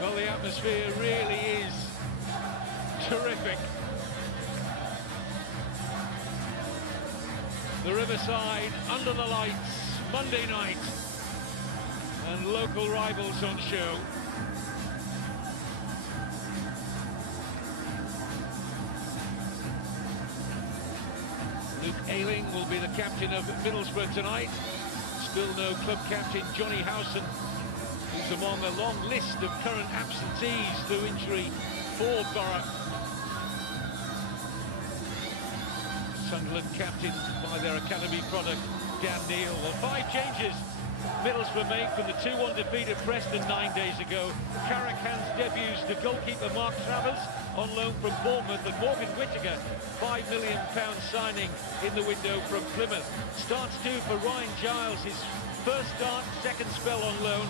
Well, the atmosphere really is terrific. The Riverside under the lights, Monday night, and local rivals on show. Luke Ayling will be the captain of Middlesbrough tonight. Still no club captain Johnny Howson, who's among a long list of current absentees through injury for Borough. Sunderland captained by their academy product, Dan Neil. Well, 5 changes Middlesbrough make from the 2-1 defeat at Preston 9 days ago. Carrick Hans debuts the goalkeeper Mark Travers on loan from Bournemouth, and Morgan Whittaker, £5 million signing in the window from Plymouth. Starts 2 for Ryan Giles, his first start, second spell on loan.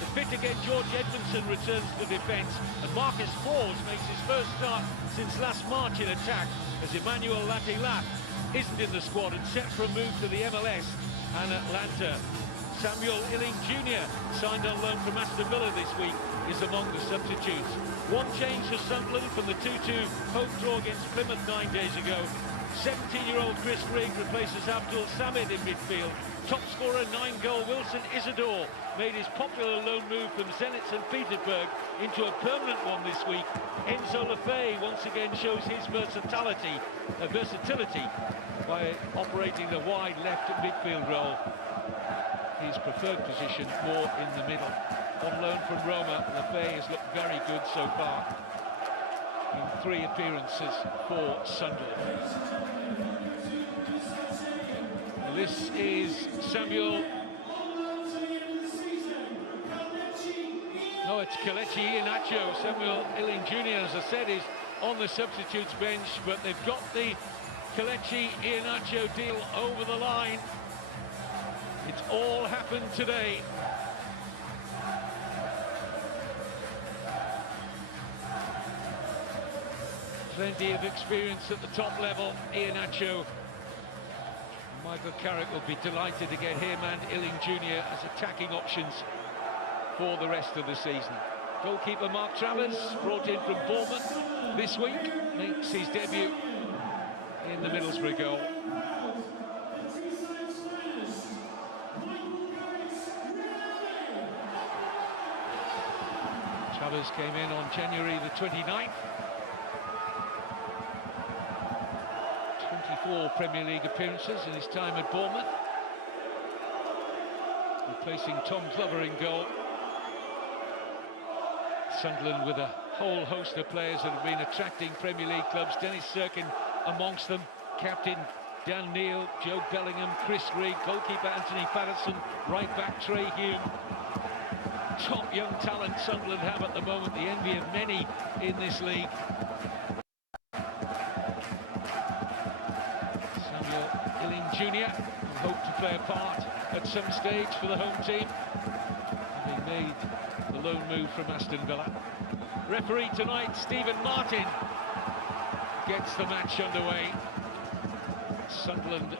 The fit again, George Edmondson returns to defence, and Marcus Fors makes his first start since last March in attack, as Emmanuel Latilat isn't in the squad and set for a move to the MLS and Atlanta. Samuel Illing Jr., signed on loan from Aston Villa this week, is among the substitutes. One change for Sunderland from the 2-2 home draw against Plymouth 9 days ago. 17-year-old Chris Rigg replaces Abdul Samid in midfield. Top scorer, 9-goal Wilson Isidore made his popular loan move from Zenit St. Petersburg into a permanent one this week. Enzo Lefebvre once again shows his versatility by operating the wide left midfield role. His preferred position more in the middle. On loan from Roma, Lefebvre has looked very good so far in 3 appearances for Sunderland. This is Samuel. No, it's Kelechi Iheanacho. Samuel Illing Jr., as I said, is on the substitutes bench, but they've got the Kelechi Iheanacho deal over the line. It's all happened today. Plenty of experience at the top level, Iheanacho. Michael Carrick will be delighted to get him and Illing Jr. as attacking options for the rest of the season. Goalkeeper Mark Travers, brought in from Bournemouth this week, makes his debut in the Middlesbrough goal. Travers came in on January the 29th. 24 Premier League appearances in his time at Bournemouth, replacing Tom Glover in goal. Sunderland with a whole host of players that have been attracting Premier League clubs. Dennis Serkin amongst them, captain Dan Neil, Joe Bellingham, Chris Rigg, goalkeeper Anthony Patterson, right back Trey Hume. Top young talent Sunderland have at the moment, the envy of many in this league. Samuel Illing Jr. will hope to play a part at some stage for the home team, having made the loan move from Aston Villa. Referee tonight, Stephen Martin, gets the match underway. Sunderland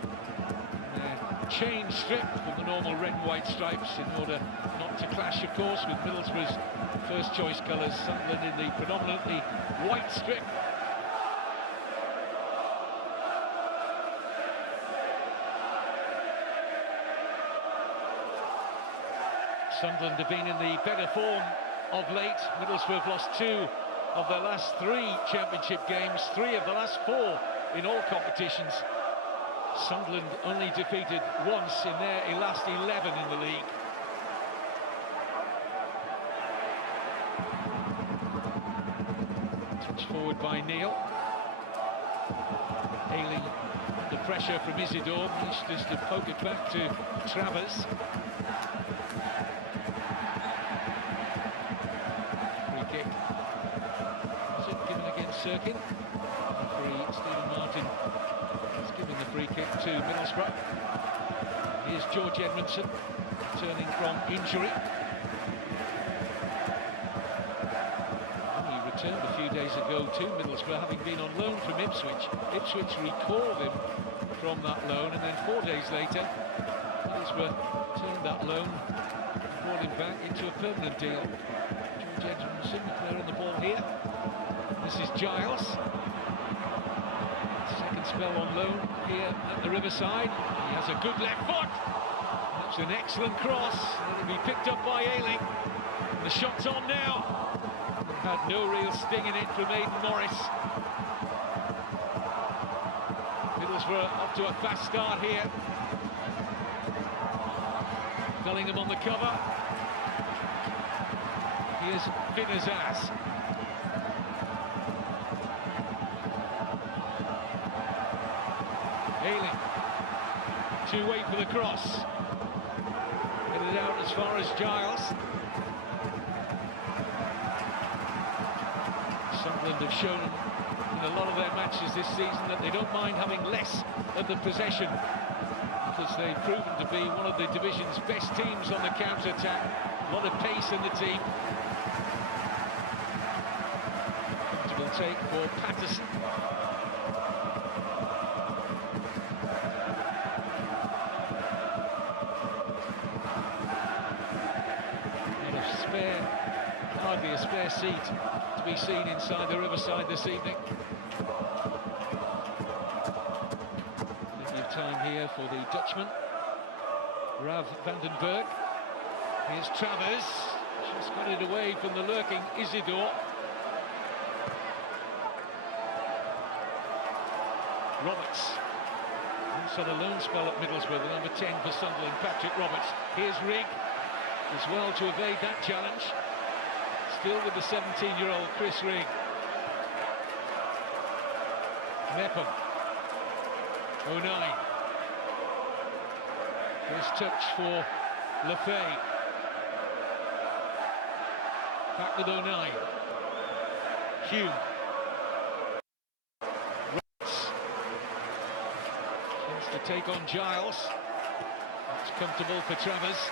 change strip from the normal red and white stripes in order not to clash, of course, with Middlesbrough's first choice colours. Sunderland in the predominantly white strip. Sunderland have been in the better form of late. Middlesbrough have lost 2 of their last 3 championship games, 3 of the last 4 in all competitions. Sunderland only defeated once in their last 11 in the league. Touch forward by Neil. Ayling under pressure from Isidore, managed just to poke it back to Travers. Free kick. Was it given against Serkin? Referee Stephen Martin has given the free kick to Middlesbrough. Here's George Edmondson, returning from injury. He returned a few days ago to Middlesbrough, having been on loan from Ipswich. Ipswich recalled him from that loan, and then 4 days later, Middlesbrough turned that loan and brought him back into a permanent deal. George Edmondson, the player on the ball here. This is Giles. Second spell on loan here at the Riverside. He has a good left foot. That's an excellent cross. It'll be picked up by Ayling. The shot's on now. Had no real sting in it from Aidan Morris. Middlesbrough off to a fast start here. Bellingham on the cover. Here's Vinazaz. Ayling. Two-way for the cross. Headed out as far as Giles. Sunderland have shown in a lot of their matches this season that they don't mind having less of the possession, because they've proven to be one of the division's best teams on the counter-attack. A lot of pace in the team. Comfortable take for Patterson. And a spare, hardly a spare seat to be seen inside the Riverside this evening. Plenty of time here for the Dutchman, Rav van den Berg. Here's Travers, just got it away from the lurking Isidore. Roberts, also the loan spell at Middlesbrough, the number 10 for Sunderland, Patrick Roberts. Here's Rigg, as well to evade that challenge. Still with the 17-year-old Chris Rigg. Mepham. 09. Here's touch for Lefay. Back with 09. Hume. Roberts. Tends to take on Giles. That's comfortable for Travers.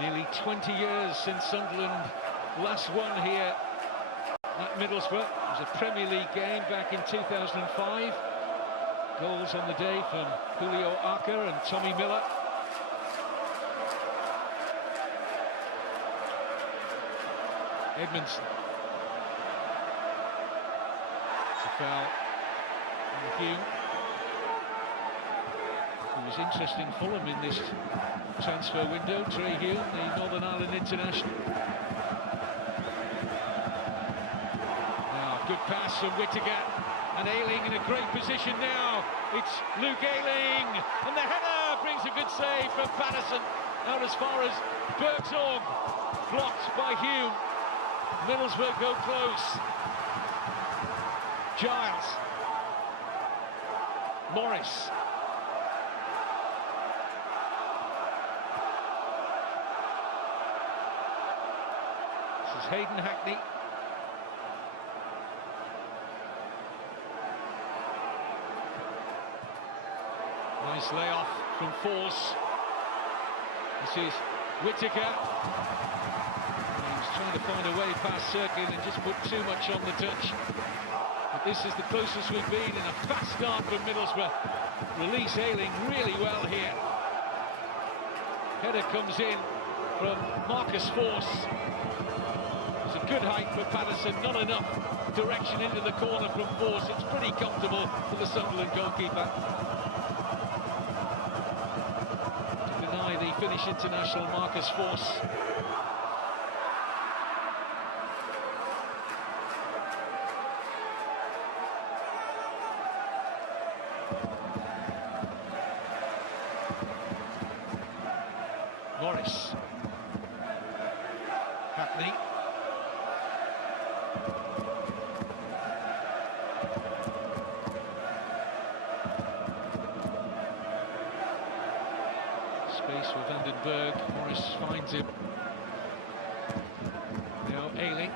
Nearly 20 years since Sunderland last won here at Middlesbrough. It was a Premier League game back in 2005. Goals on the day from Julio Arca and Tommy Miller. Edmondson. It's a foul on Hume, who was interesting Fulham in this transfer window. Trey Hume, the Northern Ireland international. Now, good pass from Whittaker, and Ayling in a great position now. It's Luke Ayling, and the header brings a good save from Patterson. Out as far as Bergsorg, blocked by Hume. Middlesbrough go close. Giles. Morris. This is Hayden Hackney. Nice layoff from Force. This is Whittaker. He's trying to find a way past Cirkin and just put too much on the touch. But this is the closest we've been in a fast start from Middlesbrough. Release Ayling really well here. Header comes in from Marcus Force. It's a good height for Patterson, not enough direction into the corner from Force. It's pretty comfortable for the Sunderland goalkeeper. To deny the Finnish international Marcus Force. Morris. Hackney. Space for Van den Berg. Morris finds him. Now Ayling.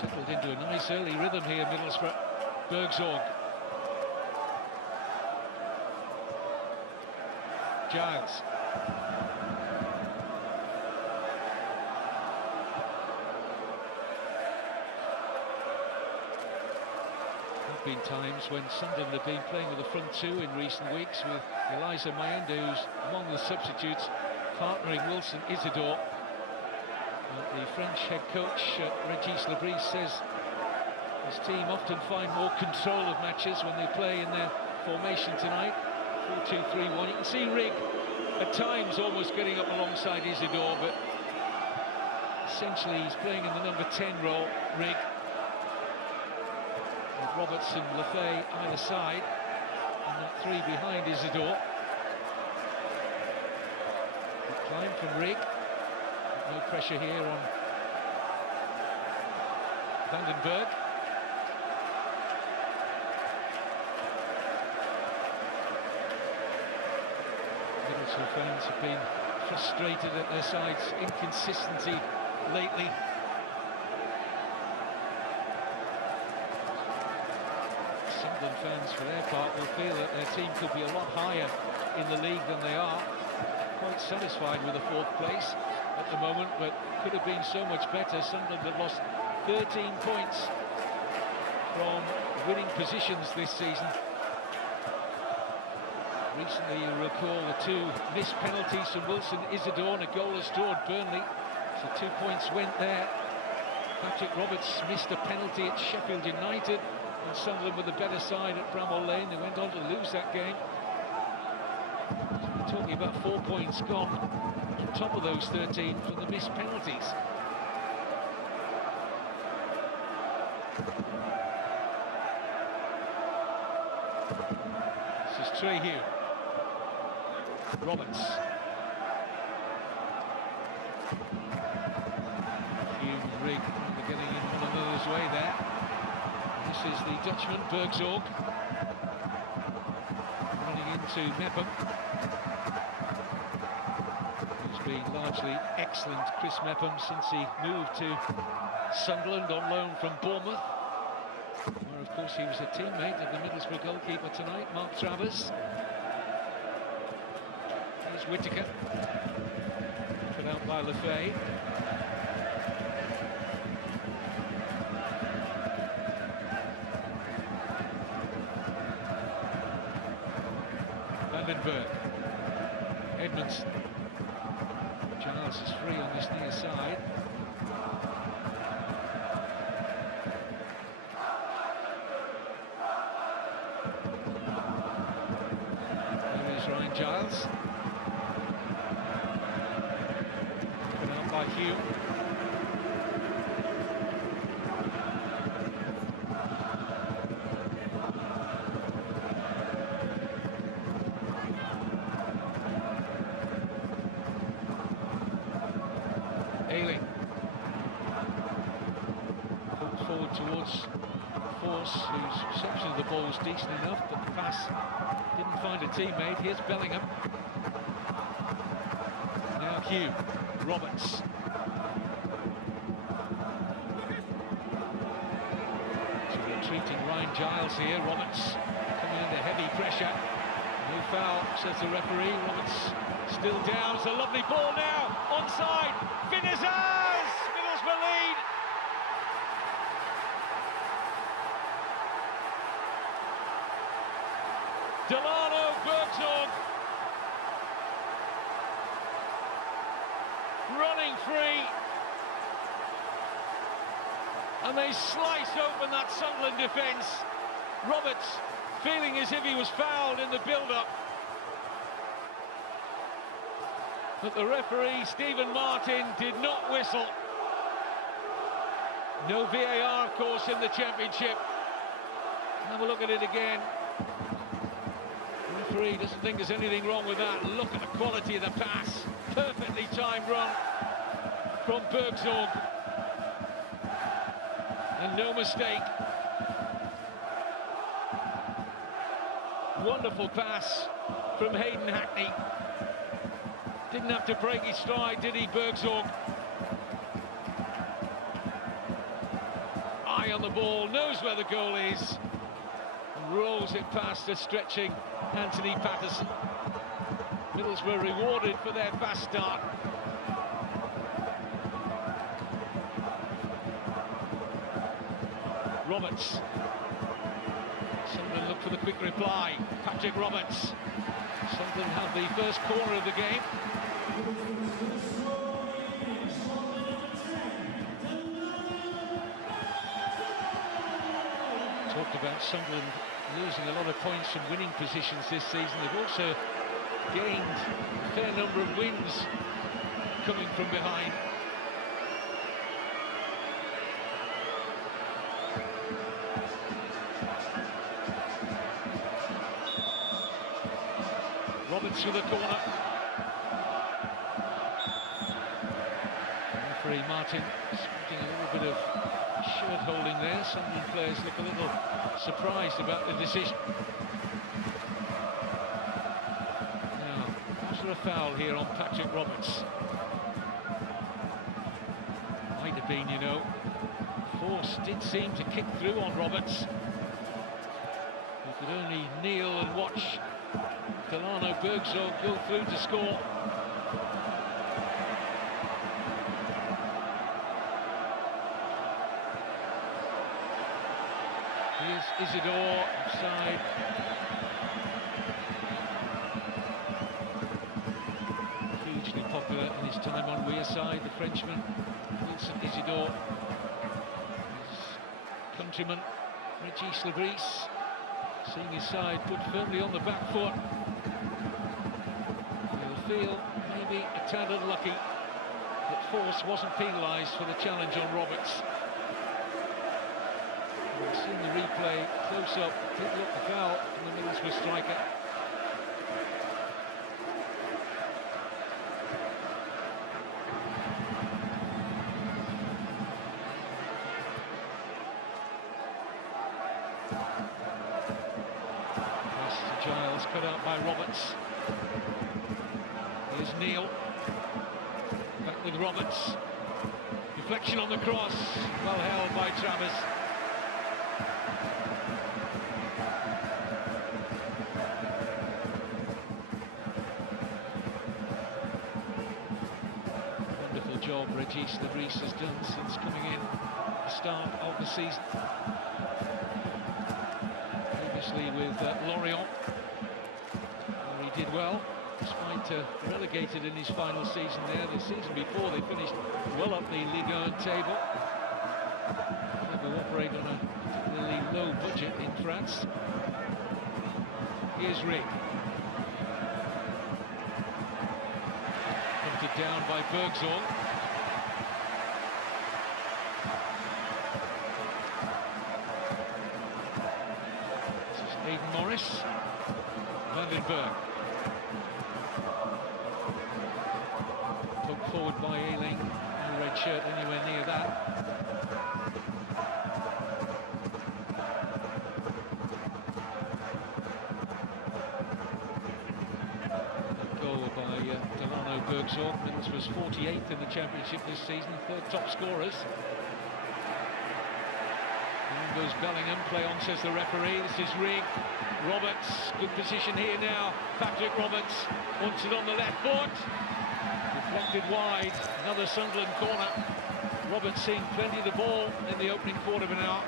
Settled into a nice early rhythm here, Middlesbrough. Bergsorg. Giles. have been times when Sunderland have been playing with the front two in recent weeks, with Eliza Mayenda, who's among the substitutes, partnering Wilson Isidore. The French head coach, Régis Lebris, says his team often find more control of matches when they play in their formation tonight. 4-2-3-1. You can see Rigg at times almost getting up alongside Isidore, but essentially he's playing in the number 10 role, Rigg, with Roberts and Lefay either side, and that three behind Isidore. Good climb from Rigg. No pressure here on Vandenberg. Middlesbrough fans have been frustrated at their side's inconsistency lately. Sunderland fans, for their part, will feel that their team could be a lot higher in the league than they are. Quite satisfied with the fourth place at the moment, but could have been so much better. Sunderland have lost 13 points from winning positions this season. Recently, you recall the two missed penalties from Wilson Isidore and a goalless draw at Burnley, so 2 points went there. Patrick Roberts missed a penalty at Sheffield United, and Sunderland with the better side at Bramall Lane. They went on to lose that game. So we're talking about 4 points gone on top of those 13 from the missed penalties. This is Trehew. Roberts. Hume and Rigg are getting in one another's way there. This is the Dutchman, Bergzorg, running into Mepham, who's been largely excellent, Chris Mepham, since he moved to Sunderland on loan from Bournemouth, where of course he was a teammate of the Middlesbrough goalkeeper tonight, Mark Travers. Here's Whittaker, put out by Lefay. Vandenberg, Edmondson. Giles is free on this near side. There is Ryan Giles. Put out by Hume. Ailing put forward towards Force, whose reception of the ball was decent enough, but the pass didn't find a teammate. Here's Bellingham. Now Hume, Roberts. So retreating Ryan Giles here. Roberts coming under heavy pressure. No foul, says the referee. Roberts still down. It's a lovely ball now. Onside. Finishers! Middlesbrough lead. Delano Bergzorg running free, and they slice open that Sunderland defence. Roberts feeling as if he was fouled in the build-up, but the referee, Stephen Martin, did not whistle. No VAR, of course, in the Championship. Have a look at it again. The referee doesn't think there's anything wrong with that. Look at the quality of the pass. Perfectly timed run from Bergzorg. And no mistake. Wonderful pass from Hayden Hackney. Didn't have to break his stride, did he, Bergzorg? Eye on the ball, knows where the goal is, and rolls it past the stretching Anthony Patterson. Middlesbrough rewarded for their fast start. Roberts. Sunderland look for the quick reply. Patrick Roberts. Sunderland have the first corner of the game. Talked about Sunderland losing a lot of points from winning positions this season. They've also gained a fair number of wins coming from behind. Roberts with a corner. Referee Martin spotting a little bit of shirt holding there. Sunderland players look a little surprised about the decision. Now, was there a foul here on Patrick Roberts? Might have been, you know. Force did seem to kick through on Roberts. You could only kneel and watch Delano Bergzorg go through to score. Here's Isidore, offside. Hugely popular in his time on Wearside, the Frenchman, Wilson Isidore. His countryman, Regis Lebris, seeing his side put firmly on the back foot. He'll feel maybe a tad unlucky that Force wasn't penalised for the challenge on Roberts. We've seen the replay close up, did look the foul from the Middlesbrough striker. Giles cut out by Roberts. Here's Neil. Back with Roberts. Deflection on the cross. Well held by Travers. Wonderful job Regis Lebris has done since coming in at the start of the season. Previously with Lorient, where he did well, despite relegated in his final season there. The season before they finished well up the Ligue 1 table. They operate on a particularly low budget in France. Here's Rigg. Hunted down by Bergzorg. Aidan Morris, Vandenberg. Poked forward by Ayling, no red shirt anywhere near that. Goal by Delano Bergzorg. Middlesbrough's 48th in the championship this season, third top scorers. Goes Bellingham, play on, says the referee. This is Rigg. Roberts, good position here now. Patrick Roberts wants it on the left foot. Deflected wide, another Sunderland corner. Roberts seeing plenty of the ball in the opening quarter of an hour.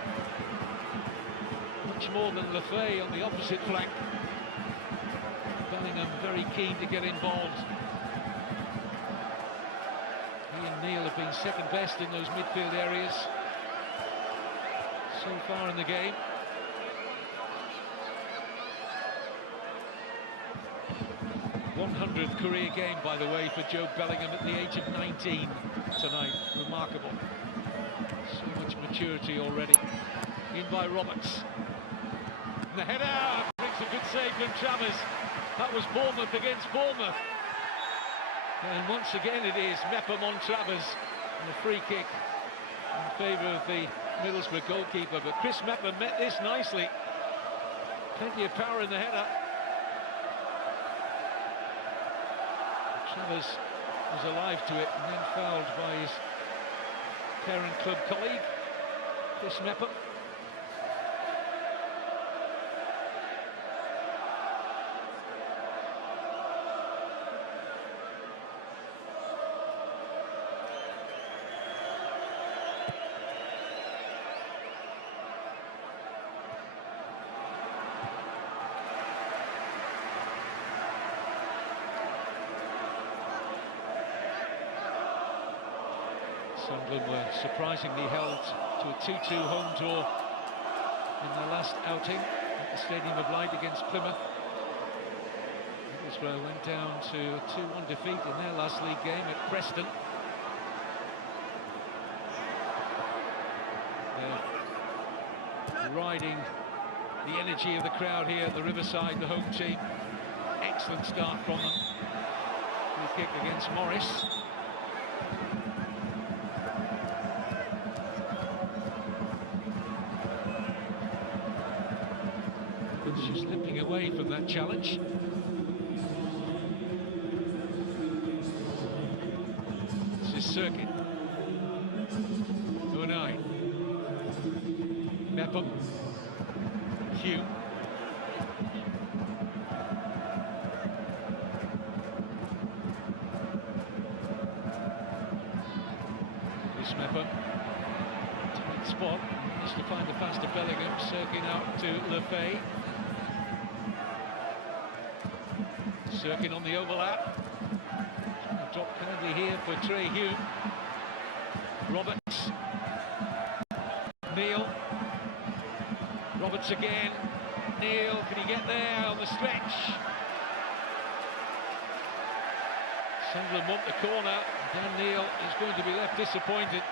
Much more than Lefay on the opposite flank. Bellingham very keen to get involved. He and Neil have been second best in those midfield areas so far in the game. '100th career game, by the way, for Joe Bellingham at the age of 19 tonight. Remarkable. So much maturity already. In by Roberts. And the header brings a good save from Travers. That was Bournemouth against Bournemouth. And once again it is Mepham on Travers. And a free kick in favour of the Middlesbrough goalkeeper, but Chris Mepham met this nicely. Plenty of power in the header. Travers was alive to it and then fouled by his parent club colleague, Chris Mepham. Sunderland were surprisingly held to a 2-2 home draw in their last outing at the Stadium of Light against Plymouth. Middlesbrough went down to a 2-1 defeat in their last league game at Preston. They're riding the energy of the crowd here at the Riverside, the home team. Excellent start from them. Free kick against Morris. Just limping away from that challenge. This is Circuit. Unai. Mepham. Hume. This Mepham. Tight spot. Managed to find the faster Bellingham. Circuit out to Lefay. Cirkin on the overlap. Drop kindly here for Trey Hume. Roberts. Neil. Roberts again. Neil, can he get there on the stretch? Sunderland want the corner. Dan Neil is going to be left disappointed.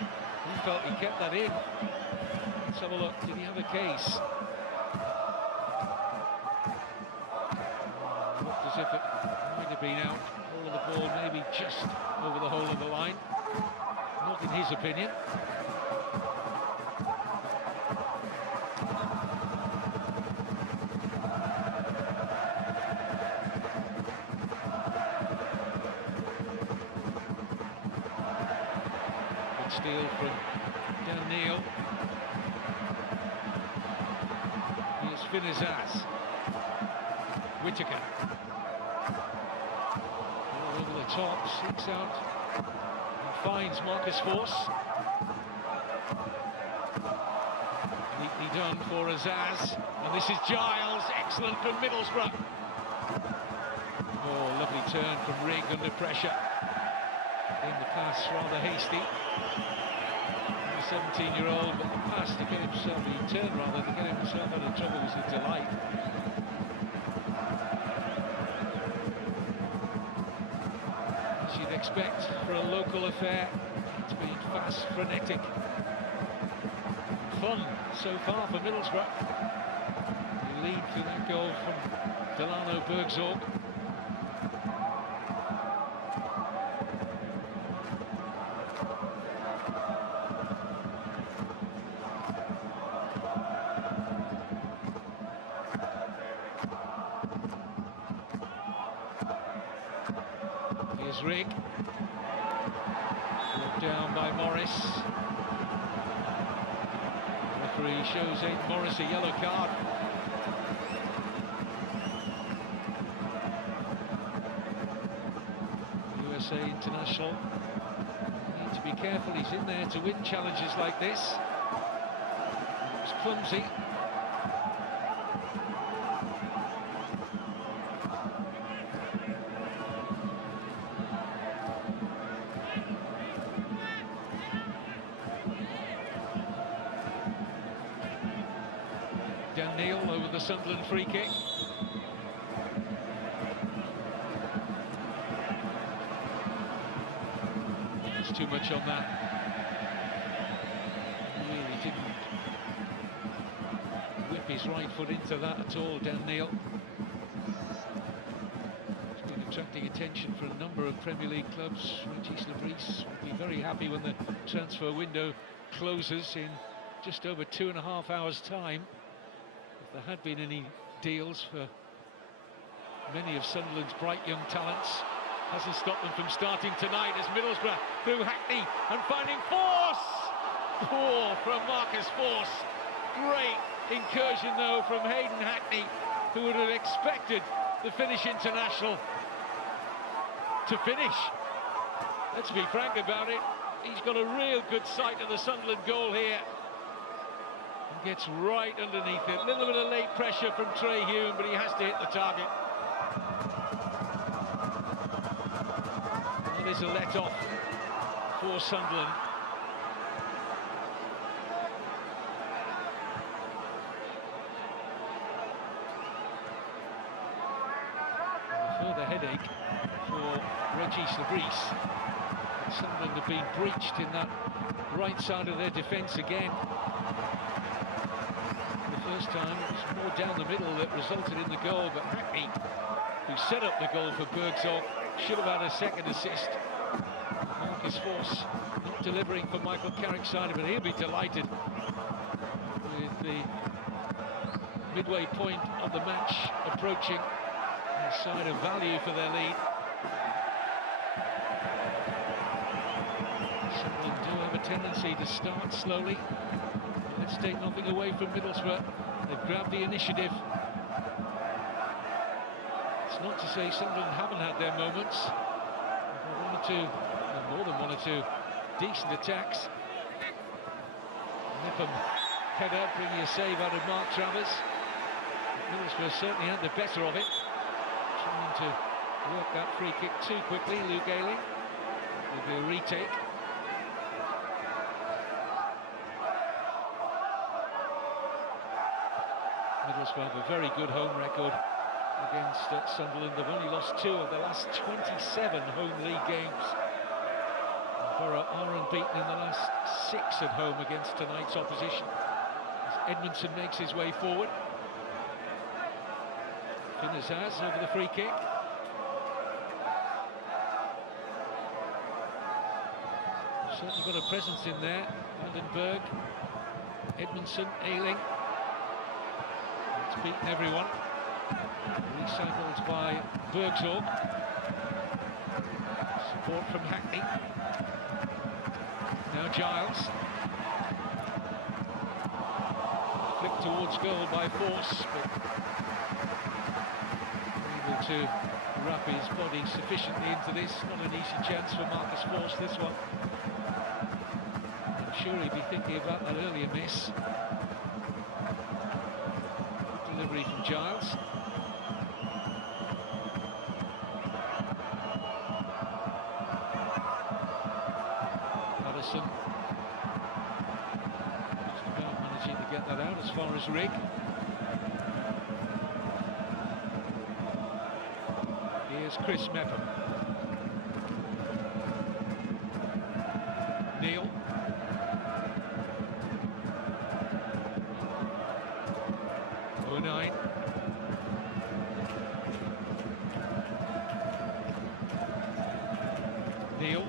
He felt he kept that in. Let's have a look. Did he have a case? As if it might have been out. All of the ball maybe just over the hole of the line. Not in his opinion. Good steal from Dan Neil. Here's Finizaz. Whittaker. Over the top, sneaks out and finds Marcus Force. Neatly done for Azaz, and this is Giles, excellent from Middlesbrough. Oh, lovely turn from Rigg under pressure. In the pass, rather hasty. The 17-year-old, but the pass to get himself, the turn rather, to get himself out of trouble was a delight. You'd expect for a local affair to be fast, frenetic. Fun so far for Middlesbrough. The lead through that goal from Delano Bergzorg. Here's Rigg. Brought down by Morris. The referee shows Aidan Morris a yellow card. USA international. Need to be careful, he's in there to win challenges like this. It was clumsy. Dan Neil over the Sunderland free kick. There's too much on that. He really didn't whip his right foot into that at all, Dan Neil. He's been attracting attention for a number of Premier League clubs. Regis Lebris will be very happy when the transfer window closes in just over 2.5 hours' time. If there had been any deals for many of Sunderland's bright young talents, hasn't stopped them from starting tonight as Middlesbrough through Hackney and finding Force! Oh, from Marcus Force. Great incursion though from Hayden Hackney, who would have expected the Finnish international to finish. Let's be frank about it, he's got a real good sight of the Sunderland goal here. Gets right underneath it. A little bit of late pressure from Trey Hume, but he has to hit the target. That is a let-off for Sunderland. A further headache for Regis Lebris. Sunderland have been breached in that right side of their defence again. The first time it was more down the middle that resulted in the goal, but Hackney, who set up the goal for Bergzorg, should have had a second assist. Marcus Forss not delivering for Michael Carrick's side, but he'll be delighted with the midway point of the match approaching. A side of value for their lead. Sunderland do have a tendency to start slowly. Let's take nothing away from Middlesbrough. They've grabbed the initiative. It's not to say Sunderland haven't had their moments. One or two, more than one or two, decent attacks. Nipham header bringing a save out of Mark Travers. Middlesbrough certainly had the better of it. Trying to work that free kick too quickly. Luke Ayling. Will be a retake. Middlesbrough have a very good home record against Sunderland. They've only lost 2 of the last 27 home league games. Borough are unbeaten in the last 6 at home against tonight's opposition. As Edmondson makes his way forward. Finnazaz over the free kick. Certainly got a presence in there. Vandenberg, Edmondson, Ayling. It's beaten everyone. Recycled by Bergzorg. Support from Hackney. Now Giles. Flick towards goal by Forss, but able to wrap his body sufficiently into this. Not an easy chance for Marcus Forss, this one. I'm sure he'd be thinking about that earlier miss. Delivery from Giles. Addison. Just about managing to get that out as far as Rigg. Here's Chris Mepham. Neil. O'Neill. Neil.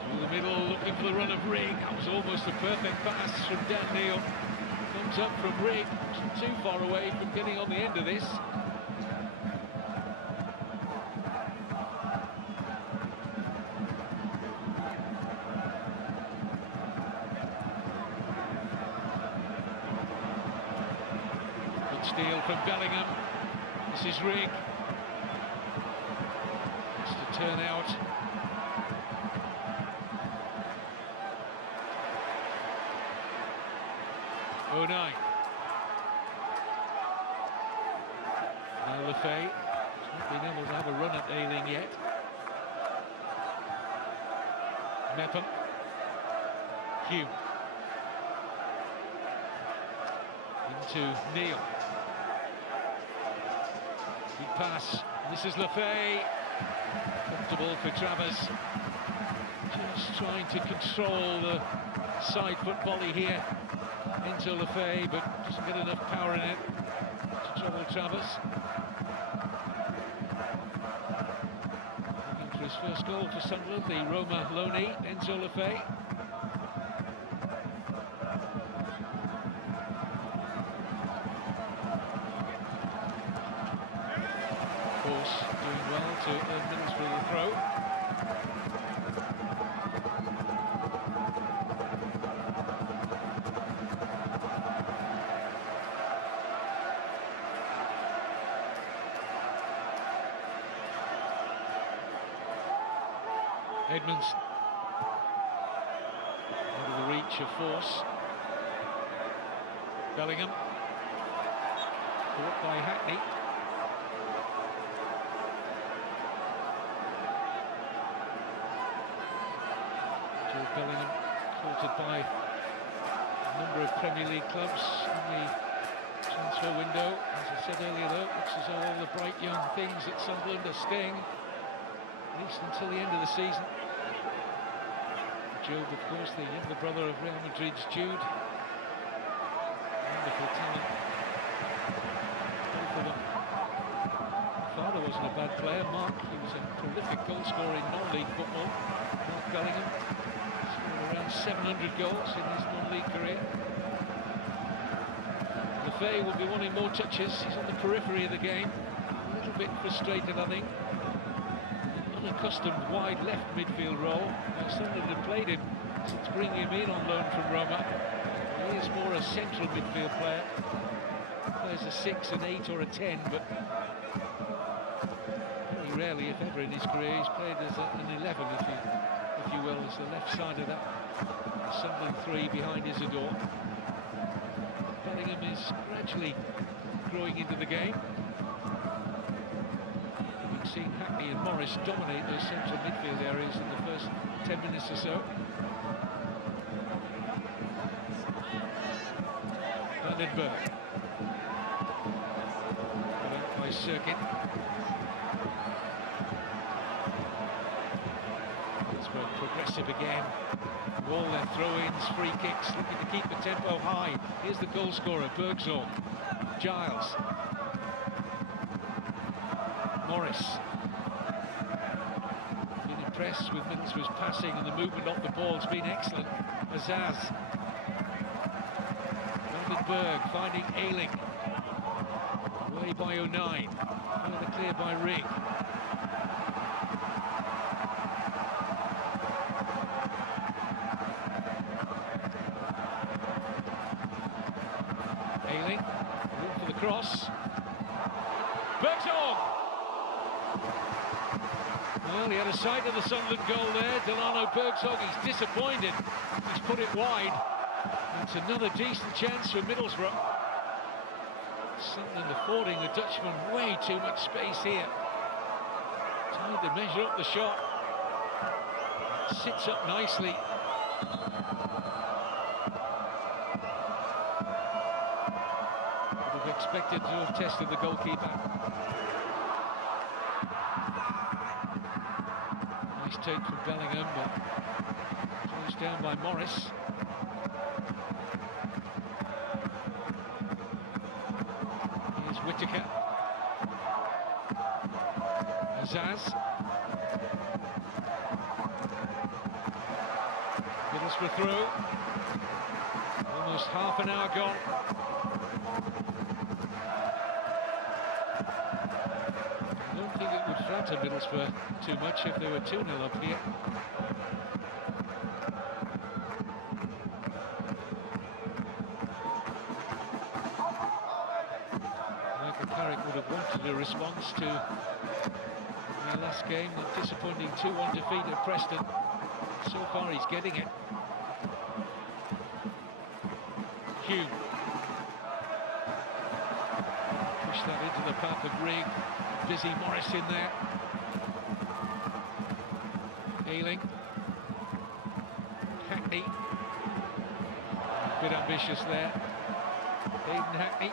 Through the middle, looking for the run of Rigg. That was almost a perfect pass from Dan Neil. Comes up from Rigg, wasn't too far away from getting on the end of this. Good steal from Bellingham. This is Rigg. Just to turn out. O'Neill. Now Lefay. He's not been able to have a run at Ayling yet. Mepham. Hume. Into Neil. Big pass. This is Lefay. Comfortable for Travers. Just trying to control the side foot volley here into Lefay, but doesn't get enough power in it to trouble Travers. Looking for his first goal for Sunderland, the Roma loanee, Enzo Lefay. Forss doing well to earn Middlesbrough the throw. Edmonds out of the reach of Forss. Bellingham caught by Hackney. Jude Bellingham, courted by a number of Premier League clubs in the transfer window. As I said earlier, though, it looks as though all the bright young things at Sunderland are staying, at least until the end of the season. Job, of course, the younger brother of Real Madrid's Jude. Wonderful talent. Both of them. Father wasn't a bad player, Mark. He was a prolific goalscorer in non-league football. Mark Bellingham scored around 700 goals in his non-league career. Lefay will be wanting more touches. He's on the periphery of the game. A little bit frustrated, I think. Unaccustomed wide left midfield role. Sunderland had played him since bringing him in on loan from Roma. He is more a central midfield player. Plays a 6, an 8 or a 10, but very rarely, if ever in his career, he's played as an 11, if you will, as the left side of that Sunderland 3 behind Isidore. Bellingham is gradually growing into the game. We've seen Hackney and Morris dominate those central midfield areas in the first 10 minutes or so. Vandenberg. Put out by Cirkin. Middlesbrough progressive again. All their throw-ins, free kicks, looking to keep the tempo high. Here's the goal scorer, Bergzorg. Giles. Morris. Been impressed with Middlesbrough's passing, and the movement off the ball has been excellent. Azaz. Vandenberg finding Ayling. Away by O'Neill. Further clear by Rigg. Ayling. Room for the cross. Bergzorg! Well, he had a sight of the Sunderland goal there. Delano Bergzorg, he's disappointed. He's put it wide. It's another decent chance for Middlesbrough. Sunderland affording the Dutchman way too much space here. Trying to measure up the shot. It sits up nicely. Would have expected to have tested the goalkeeper. Nice take from Bellingham, but closed down by Morris. Here's Whittaker. Azaz. Middlesbrough through. Almost half an hour gone. I don't think it would flatter Middlesbrough too much if they were 2-0 up here. Michael Carrick would have wanted a response to their last game, the disappointing 2-1 defeat at Preston. So far he's getting it. Hume. Push that into the path of Rigg. Busy Morris in there. Ayling. Hackney. A bit ambitious there. Aidan Hackney.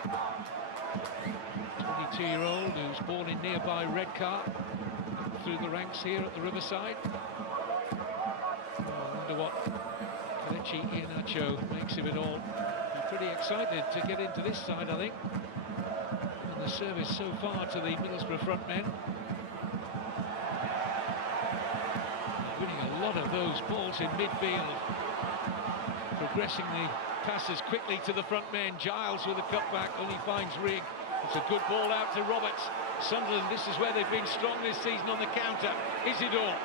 22-year-old who's born in nearby Redcar. Through the ranks here at the Riverside. I wonder what Kelechi Iheanacho makes of it all. He's pretty excited to get into this side, I think. And the service so far to the Middlesbrough front men. Winning a lot of those balls in midfield. Progressing the passes quickly to the front men. Giles with a cutback, only finds Rigg. It's a good ball out to Roberts. Sunderland, this is where they've been strong this season on the counter. Isidore.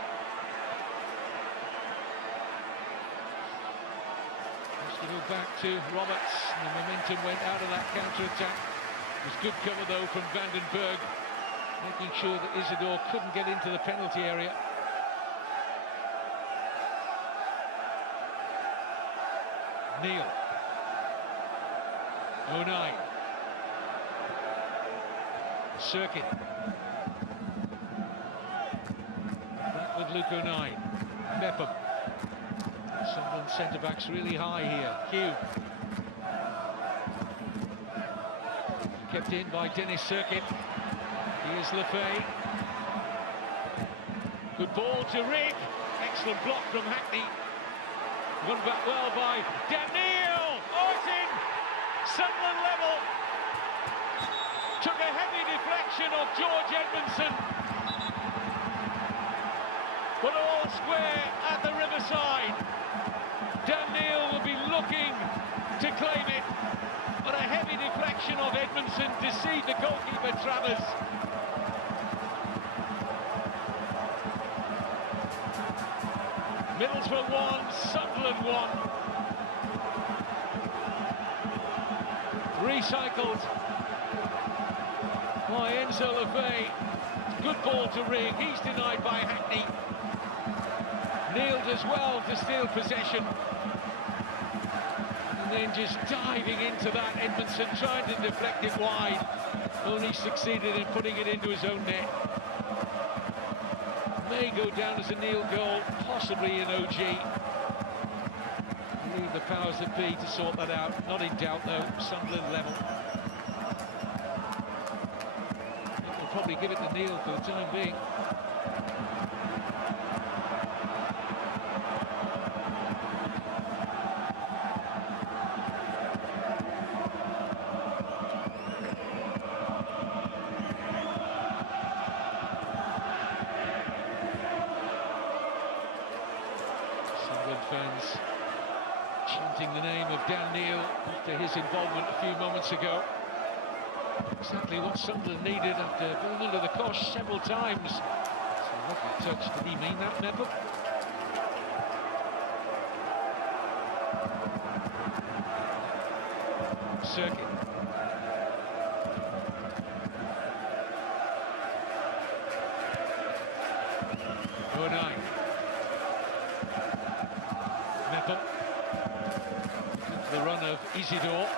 Has to go back to Roberts. The momentum went out of that counter-attack. It was good cover, though, from Vandenberg, making sure that Isidore couldn't get into the penalty area. Neil. O'Neill. Circuit. Back with Luke O'Neill. Mepham. Sunderland centre-backs really high here. Hugh. Kept in by Dennis Cirkin. Here's Lefay. Good ball to Rigg. Excellent block from Hackney. Run back well by Dan Neil. Oh, it's in! Sunderland level. Took a heavy deflection of George Edmondson. But all square at the Riverside. Dan Neil will be looking to claim it. But a heavy deflection of Edmondson deceived the goalkeeper, Travers. Middlesbrough 1, Sunderland 1. Recycled by Enzo Lefay. Good ball to Rigg. He's denied by Hackney. Neil does well to steal possession. And then just diving into that, Edmondson trying to deflect it wide. Only succeeded in putting it into his own net. May go down as a Neil goal, possibly an OG. Leave the powers that be to sort that out. Not in doubt though, Sunderland level. We'll probably give it to Neil for the time being. Fans chanting the name of Dan Neil after his involvement a few moments ago. Exactly what Sunderland needed after being under the cosh several times. It's a lovely touch. Did he mean that, Neville? Circuit. Oh, nine. The run of Isidore.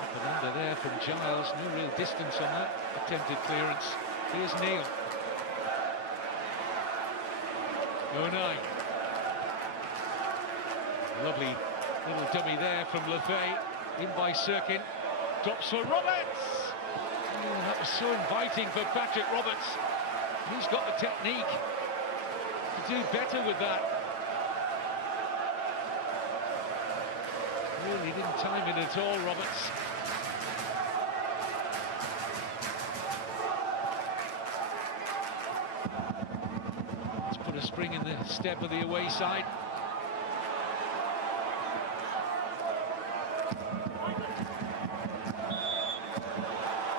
Up and under there from Giles. No real distance on that attempted clearance. Here's Neil. 0-9. Lovely little dummy there from Lefay. In by Cirkin. Drops for Roberts. Oh, that was so inviting for Patrick Roberts. He's got the technique to do better with that. Really didn't time it at all, Roberts. Let's put a spring in the step of the away side.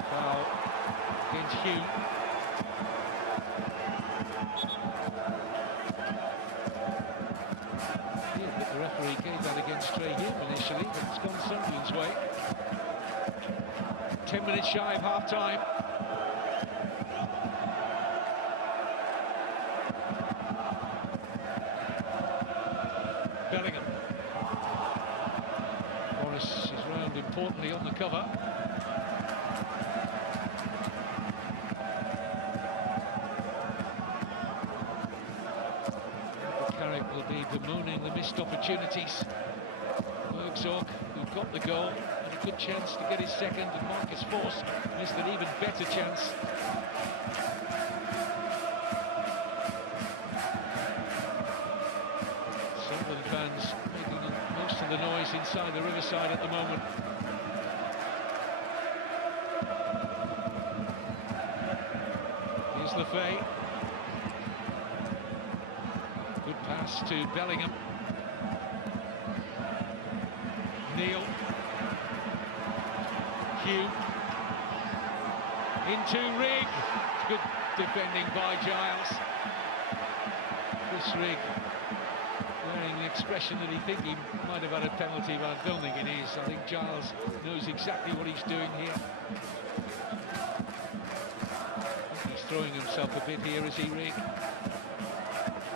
Foul against Hugh. The referee gave that against Trey Hume initially, but it's gone Sunderland's way. 10 minutes shy of half-time. Bellingham. Morris is round importantly on the cover. Carrick will be bemoaning the missed opportunities. Bergzorg, who got the goal, had a good chance to get his second, and Marcus Forss missed an even better chance. Sunderland fans making most of the noise inside the Riverside at the moment. Here's Lefay. Good pass to Bellingham. Neil. Hugh. Into Rigg. Good defending by Giles. Chris Rigg wearing the expression that he thinks he might have had a penalty, but I don't think it is. I think Giles knows exactly what he's doing here. I think he's throwing himself a bit here, is he, Rigg?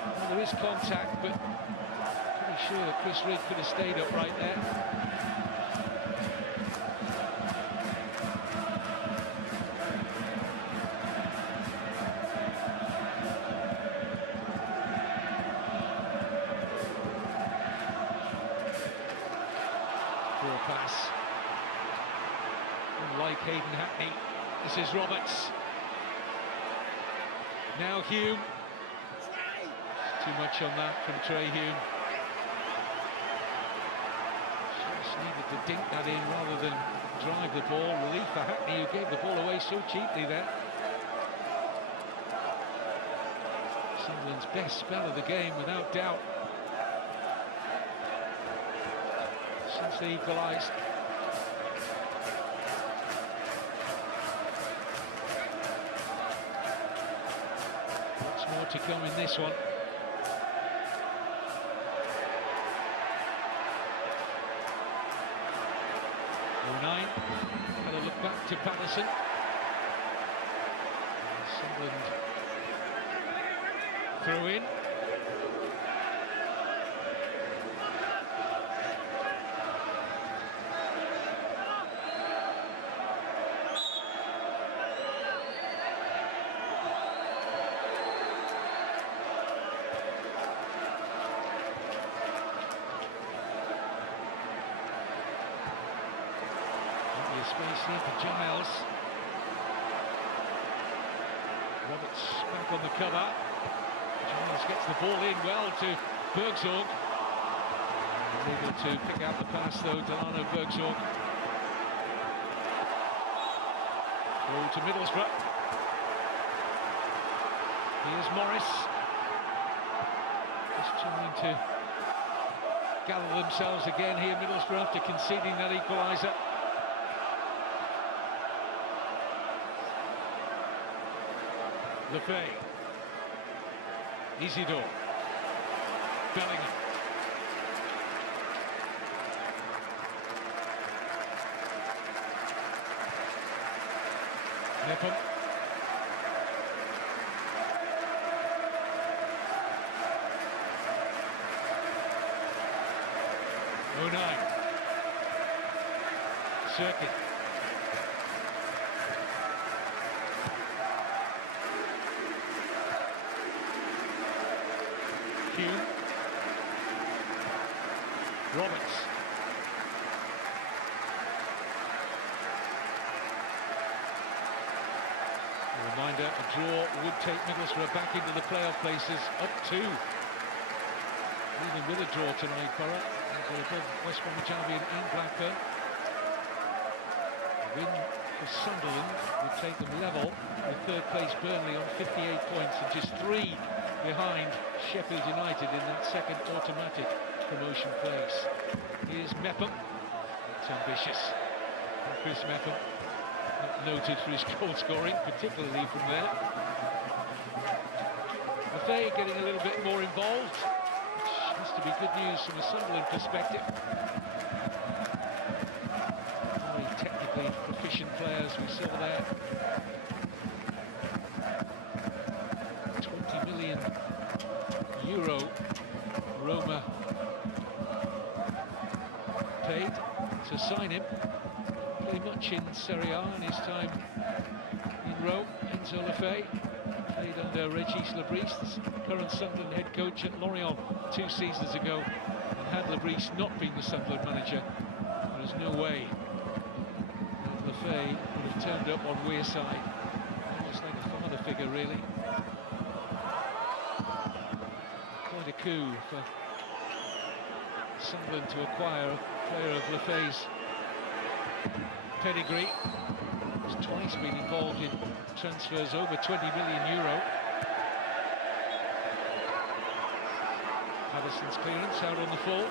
Well, there is contact, but pretty sure that Chris Rigg could have stayed up right there. is Roberts. Now Hume. Too much on that from Trey Hume. Just needed to dink that in rather than drive the ball. Relief for Hackney, who gave the ball away so cheaply there. Sunderland's best spell of the game, without doubt, since they equalised. Lots more to come in this one. O'Neill had a look back to Patterson. Sunderland throw in. Space here for Giles. Roberts back on the cover. Giles gets the ball in well to Bergzorg. He's able to pick out the pass though, Delano Bergzorg. Ball to Middlesbrough. Here's Morris. Just trying to gather themselves again here, Middlesbrough, after conceding that equaliser. Lefay, Isidore, Bellingham, Nepham, O'Neill, Circuit. Hume, Roberts, a reminder, a draw would take Middlesbrough back into the playoff places, up to, even with a draw tonight, Borough, they're above West Bromwich Albion and Blackburn. A win for Sunderland would take them level with third place Burnley on 58 points and just 3 behind Sheffield United in that second automatic promotion place. Here's Mepham. It's ambitious. And Chris Mepham, not noted for his goal scoring, particularly from there. Lefay getting a little bit more involved, which has to be good news from a Sunderland perspective. Very technically proficient players we saw there. €20 million Roma paid to sign him. Play much in Serie A in his time in Rome. Enzo Lefay played under Regis Lebris, current Sunderland head coach at Lorient 2 seasons ago. And had Lebris not been the Sunderland manager, there is no way that Lefay would have turned up on Wearside. Almost like a father figure, really. Quite a coup for Sunderland to acquire a player of Lefay's pedigree. He's twice been involved in transfers over €20 million. Patterson's clearance out on the full.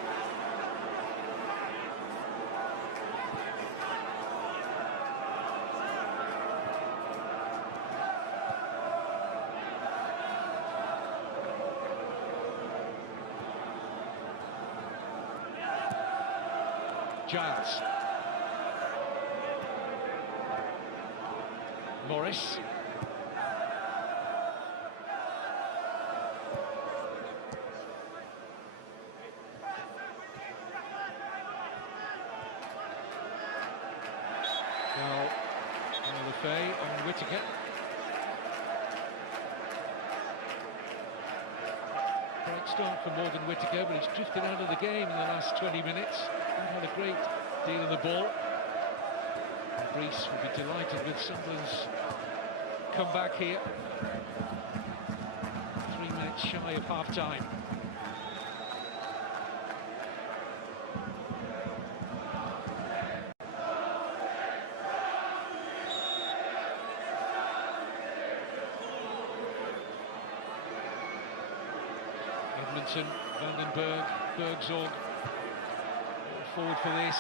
Giles. Morris. Now, Lefay on Whittaker. Great start for Morgan Whittaker, but he's drifted out of the game in the last 20 minutes. He had a great deal of the ball. Reese will be delighted with Sunderland's comeback here. 3 minutes shy of half-time. Edmondson, Vandenberg, Bergzorg forward for this.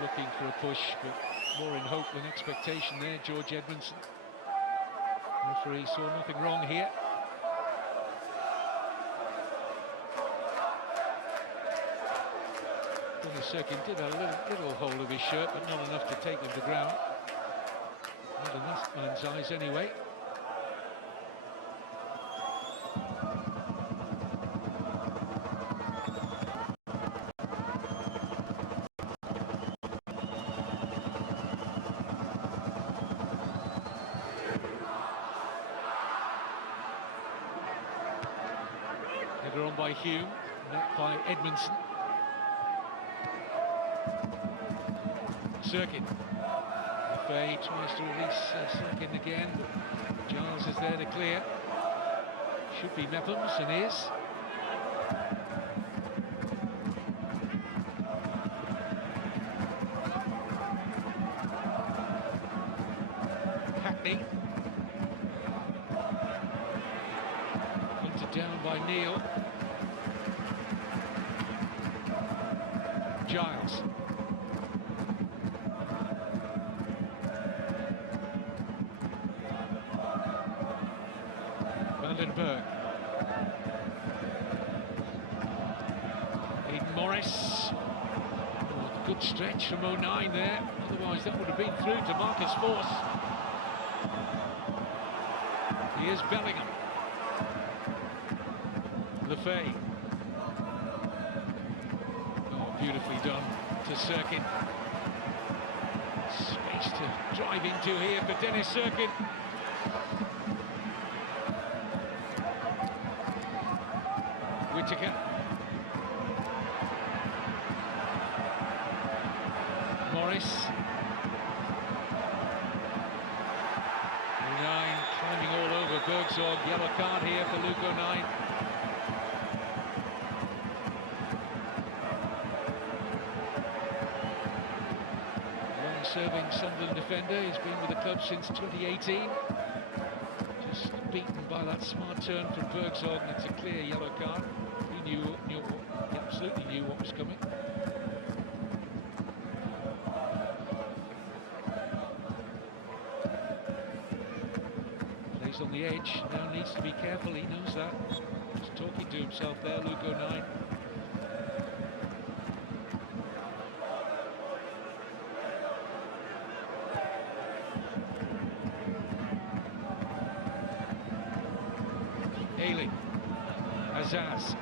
Looking for a push, but more in hope than expectation there, George Edmondson. Referee saw nothing wrong here. Dennis Serkin did a little hold of his shirt, but not enough to take him to ground. Not in this man's eyes anyway. Header on by Hume, met by Edmondson. Serkin. Fay tries to release Serkin again, but Giles is there to clear. Should be Mephams, and is. Hackney. Hunted down by Neil. Giles. Vandenberg. Aidan Morris. Oh, good stretch from 09 there. Otherwise that would have been through to Marcus Force. Here's Bellingham. Lefay. Oh, beautifully done to Serkin. Space to drive into here for Dennis Serkin. Whittaker. Morris. 09 climbing all over Bergzorg. Yellow card here for Luke 09. Long-serving Sunderland defender. He's been with the club since 2018. Just beaten by that smart turn from Bergzorg, and it's a clear yellow card. He absolutely knew what was coming. Plays on the edge, now needs to be careful, he knows that. Just talking to himself there, Luke 09. Ailing. Azaz.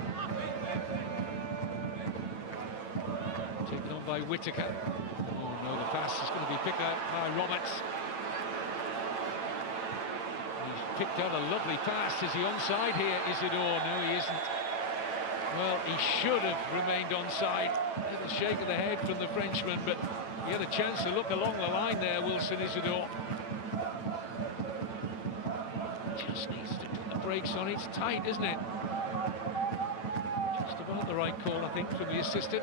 Taken on by Whittaker. Oh no, the pass is going to be picked up by Roberts. He's picked out a lovely pass. Is he onside here, Isidore? No, he isn't. Well, he should have remained onside. A little shake of the head from the Frenchman, but he had a chance to look along the line there, Wilson Isidore. Just needs to put the brakes on. It's tight, isn't it? Just about the right call, I think, from the assistant.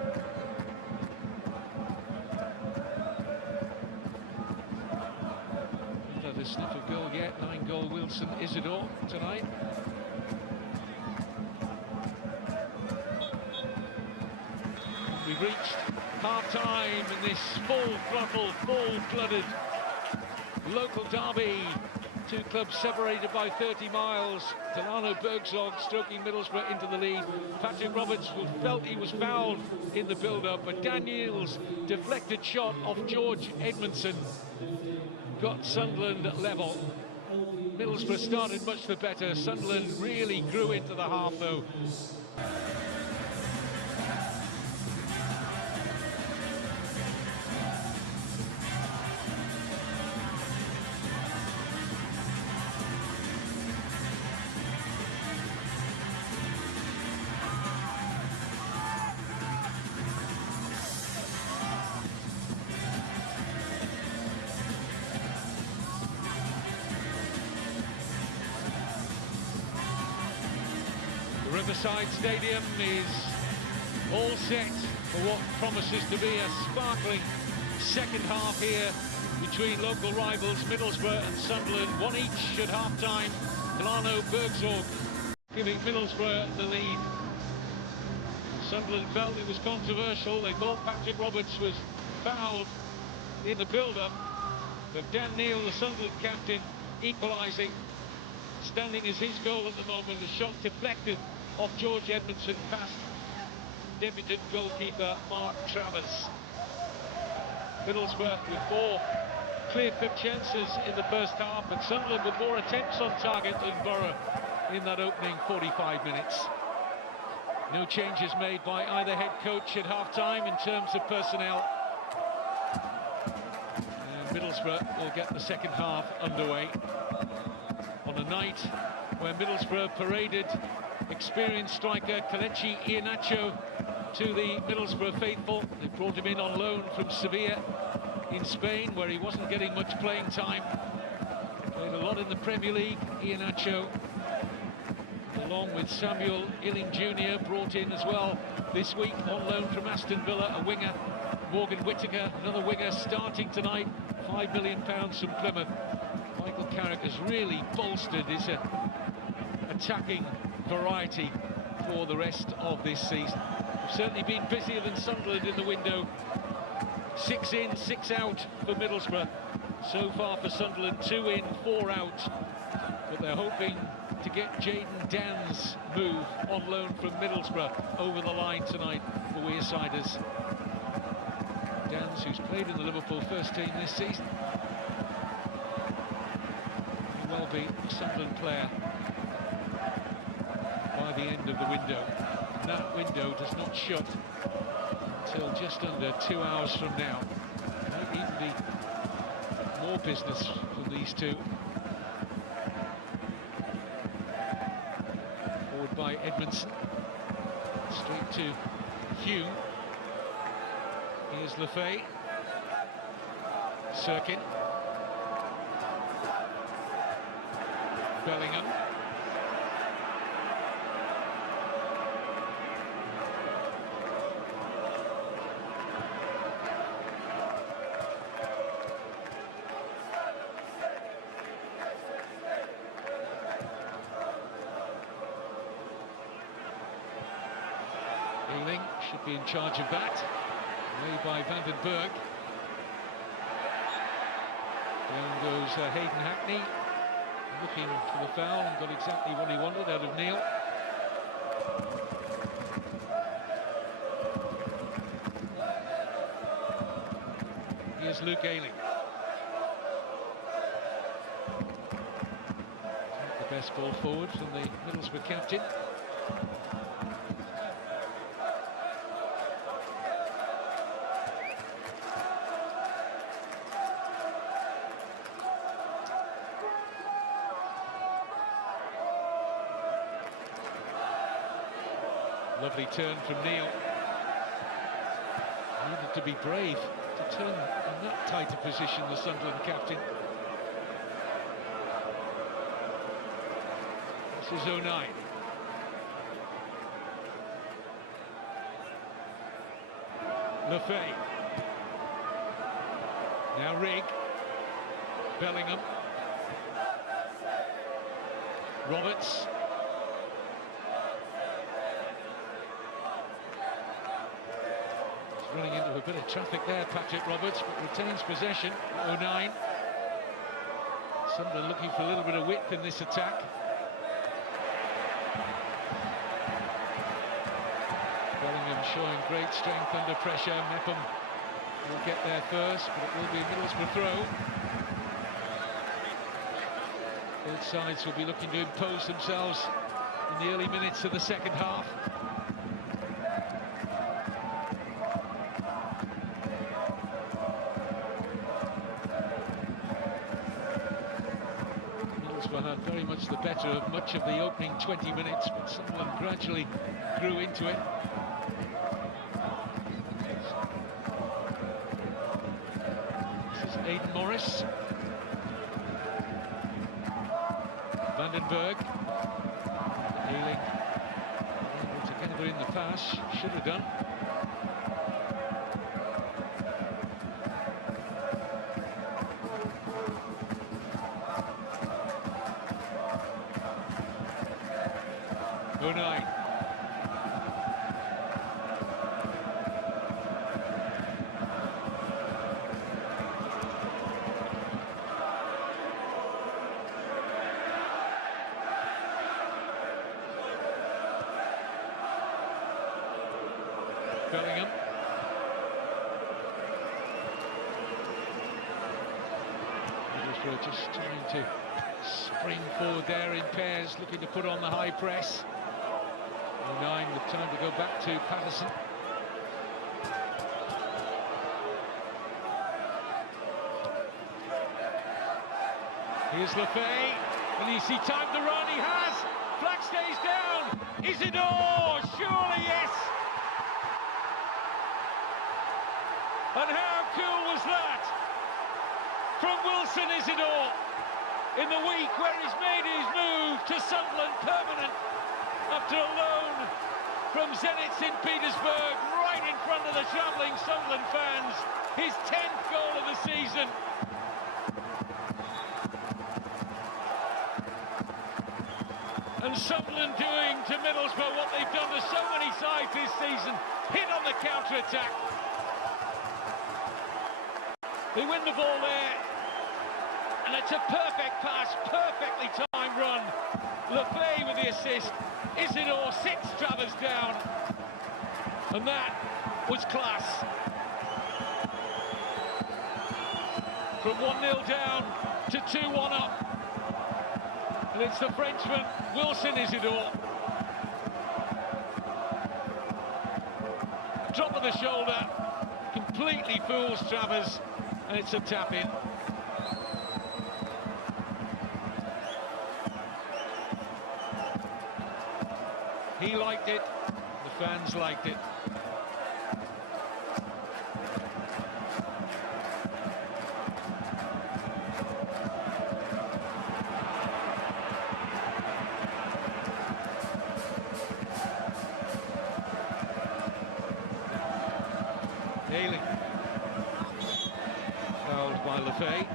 A sniff of goal yet. 9-goal Wilson Isidore tonight. We've reached half-time in this full-throttle, full-blooded local derby. Two clubs separated by 30 miles. Delano Bergzorg stroking Middlesbrough into the lead. Patrick Roberts felt he was fouled in the build-up, but Daniel's deflected shot off George Edmondson got Sunderland at level. Middlesbrough started much the better. Sunderland really grew into the half, though. Riverside Stadium is all set for what promises to be a sparkling second half here between local rivals Middlesbrough and Sunderland, one each at half-time. Milano Bergzorg giving Middlesbrough the lead. Sunderland felt it was controversial. They thought Patrick Roberts was fouled in the build-up, but Dan Neil, the Sunderland captain, equalising. Standing as his goal at the moment, a shot deflected off George Edmondson past debutant goalkeeper Mark Travers. Middlesbrough with 4 clear-cut chances in the first half, but Sunderland with more attempts on target than Borough in that opening 45 minutes. No changes made by either head coach at half-time in terms of personnel. And Middlesbrough will get the second half underway on a night where Middlesbrough paraded experienced striker Kelechi Iheanacho to the Middlesbrough faithful. They brought him in on loan from Sevilla in Spain, where he wasn't getting much playing time. Played a lot in the Premier League, Iheanacho, along with Samuel Illing Jr., brought in as well this week on loan from Aston Villa, a winger. Morgan Whittaker, another winger, starting tonight, £5 million from Plymouth. Michael Carrick has really bolstered his attacking variety for the rest of this season. We've certainly been busier than Sunderland in the window. 6 in, 6 out for Middlesbrough. So far for Sunderland, 2 in, 4 out. But they're hoping to get Jayden Dan's move on loan from Middlesbrough over the line tonight for Wearsiders. Dans, who's played in the Liverpool first team this season, may well be a Sunderland player by the end of the window. And that window does not shut until just under 2 hours from now. Might even be more business from these two. Forward by Edmondson, straight to Hume. Here's Lefay. Sirkin. Bellingham. Ealing should be in charge of that. Away by Van den Berg. Down goes Hayden Hackney, looking for the foul and got exactly what he wanted out of Neil. Here's Luke Ayling. The best ball forward from the Middlesbrough captain. Lovely turn from Neil. Needed to be brave to turn in that tighter position, the Sunderland captain. This is 09. Lefay. Now Rigg. Bellingham. Roberts. Running into a bit of traffic there, Patrick Roberts, but retains possession. 09. Sunderland looking for a little bit of width in this attack. Bellingham showing great strength under pressure. Mepham will get there first, but it will be a Middlesbrough throw. Both sides will be looking to impose themselves in the early minutes of the second half. Had very much the better of much of the opening 20 minutes, but Sunderland gradually grew into it. This is Aidan Morris. Van den Berg. Ealing Clever in the pass, should have done. Unai. Bellingham. Middlesbrough just trying to spring forward there in pairs, looking to put on the high press. 9 with time to go back to Patterson. Here's Lefay, and you see time to run, he has! Flag stays down! Isidore! Surely yes! And how cool was that? From Wilson Isidore, in the week where he's made his move to Sunderland permanent, after a loan from Zenit St. Petersburg, right in front of the travelling Sunderland fans, his 10th goal of the season. And Sunderland doing to Middlesbrough what they've done to so many sides this season, hit on the counter-attack. They win the ball there, and it's a perfect pass, perfectly timed run. Lefay with the assist, Isidore sits Travers down, and that was class. From 1-0 down to 2-1 up, and it's the Frenchman, Wilson Isidore. Drop of the shoulder, completely fools Travers, and it's a tap-in. He liked it, the fans liked it. Daly. Fouled by Lefay.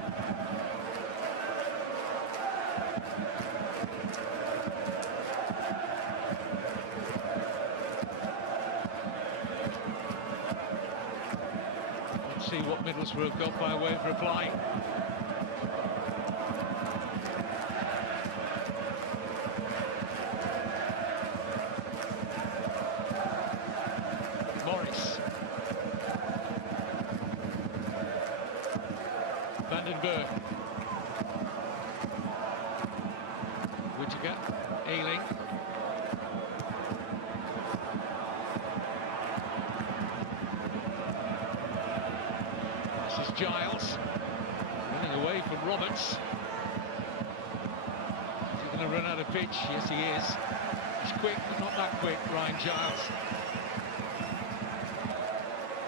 Let's see what Middlesbrough have got by way of reply. Morris. Vandenberg. Whittaker. Ayling. This is Giles. Running away from Roberts. Is he going to run out of pitch? Yes, he is. He's quick, but not that quick, Ryan Giles.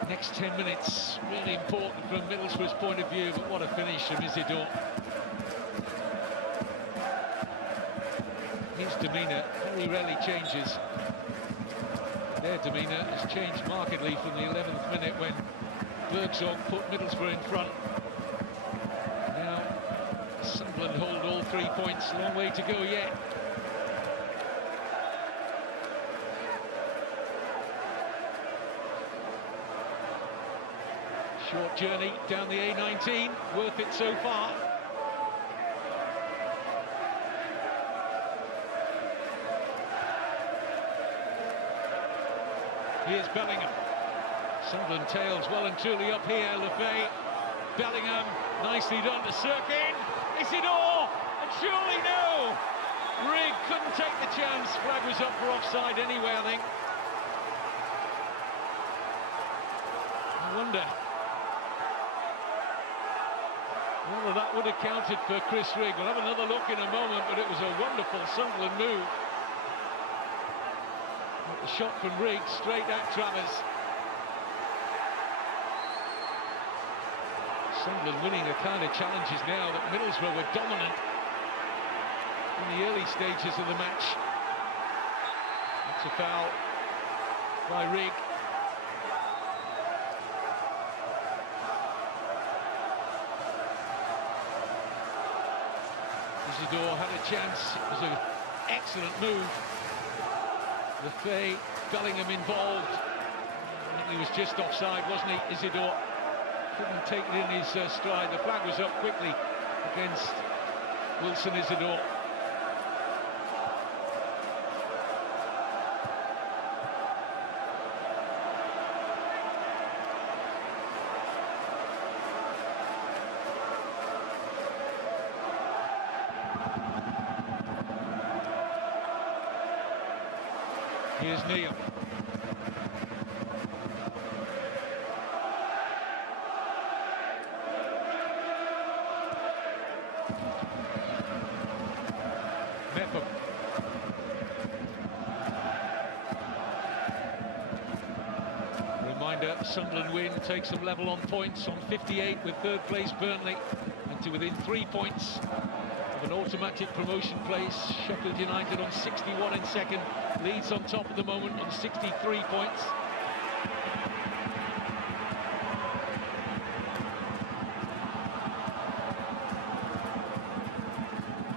Next 10 minutes, really important from Middlesbrough's point of view, but what a finish from Isidore. His demeanour very rarely changes. Their demeanour has changed markedly from the 11th minute when Bergzorg put Middlesbrough in front. Now, Sunderland hold all 3 points, long way to go yet. Short journey down the A19, worth it so far. Here's Bellingham. Sunderland tails well and truly up here. Lefay, Bellingham, nicely done to Sirkin. Isidore, and surely no. Rigg couldn't take the chance. Flag was up for offside anyway, I think. I wonder whether that would have counted for Chris Rigg. We'll have another look in a moment, but it was a wonderful Sunderland move. The shot from Rigg straight at Travers. Sunderland winning the kind of challenges now that Middlesbrough were dominant in the early stages of the match. That's a foul. by Rig. Isidore had a chance. It was an excellent move. Lefebvre, Bellingham involved. I think he was just offside, wasn't he, Isidore? Couldn't take it in his stride. The flag was up quickly against Wilson Isidore. Here's Neil. Mepham. Reminder, Sunderland win, takes them level on points on 58 with third place Burnley, and to within 3 points of an automatic promotion place. Sheffield United on 61 in second, Leeds on top at the moment on 63 points.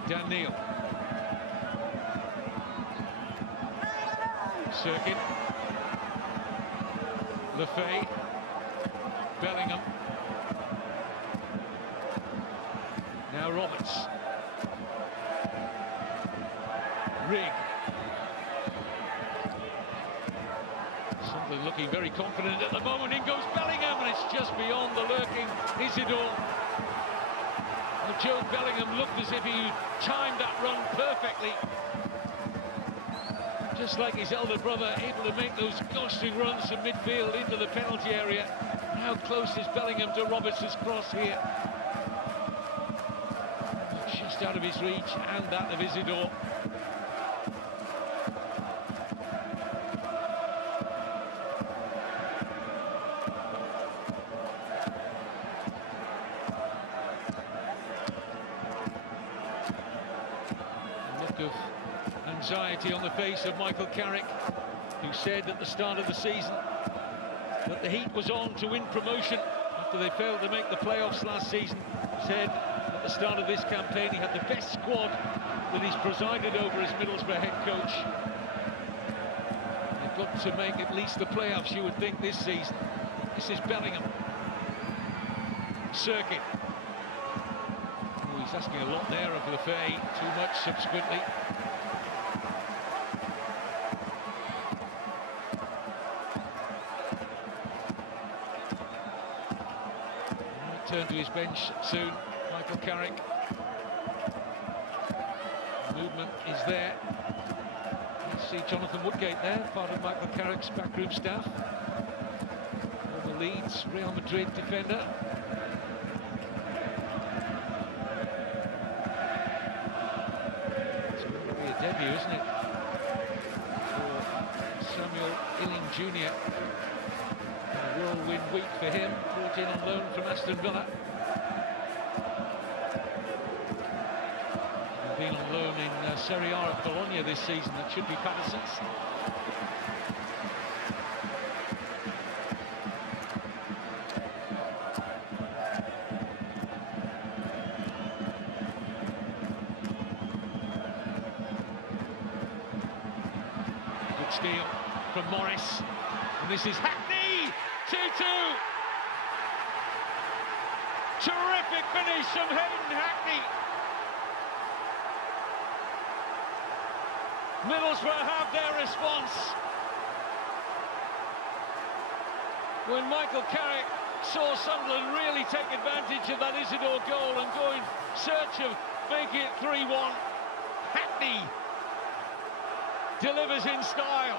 Dan Neil. Circuit. Lefebvre. Bellingham. Now Roberts. Rig. Something looking very confident at the moment. In goes Bellingham, and it's just beyond the lurking Isidore. Well, Joe Bellingham looked as if he timed that run perfectly. Just like his elder brother, able to make those ghosting runs from midfield into the penalty area. How close is Bellingham to Roberts' cross here? Just out of his reach, and that of Isidore. Of anxiety on the face of Michael Carrick, who said at the start of the season that the heat was on to win promotion after they failed to make the playoffs last season. Said at the start of this campaign he had the best squad that he's presided over as Middlesbrough head coach. They've got to make at least the playoffs, you would think, this season. This is Bellingham. Circuit. He's asking a lot there of Lefebvre, too much subsequently. He'll turn to his bench soon, Michael Carrick. Movement is there. You see Jonathan Woodgate there, part of Michael Carrick's backroom staff. Former Leeds, Real Madrid defender. Debut, isn't it, for Samuel Illing Jr. A whirlwind week for him, brought in on loan from Aston Villa. Been on loan in Serie A at Bologna this season. That should be Patterson's. Steal from Morris, and this is Hackney, 2-2. Terrific finish from Hayden Hackney. Middlesbrough have their response. When Michael Carrick saw Sunderland really take advantage of that Isidore goal and go in search of making it 3-1, Hackney delivers in style.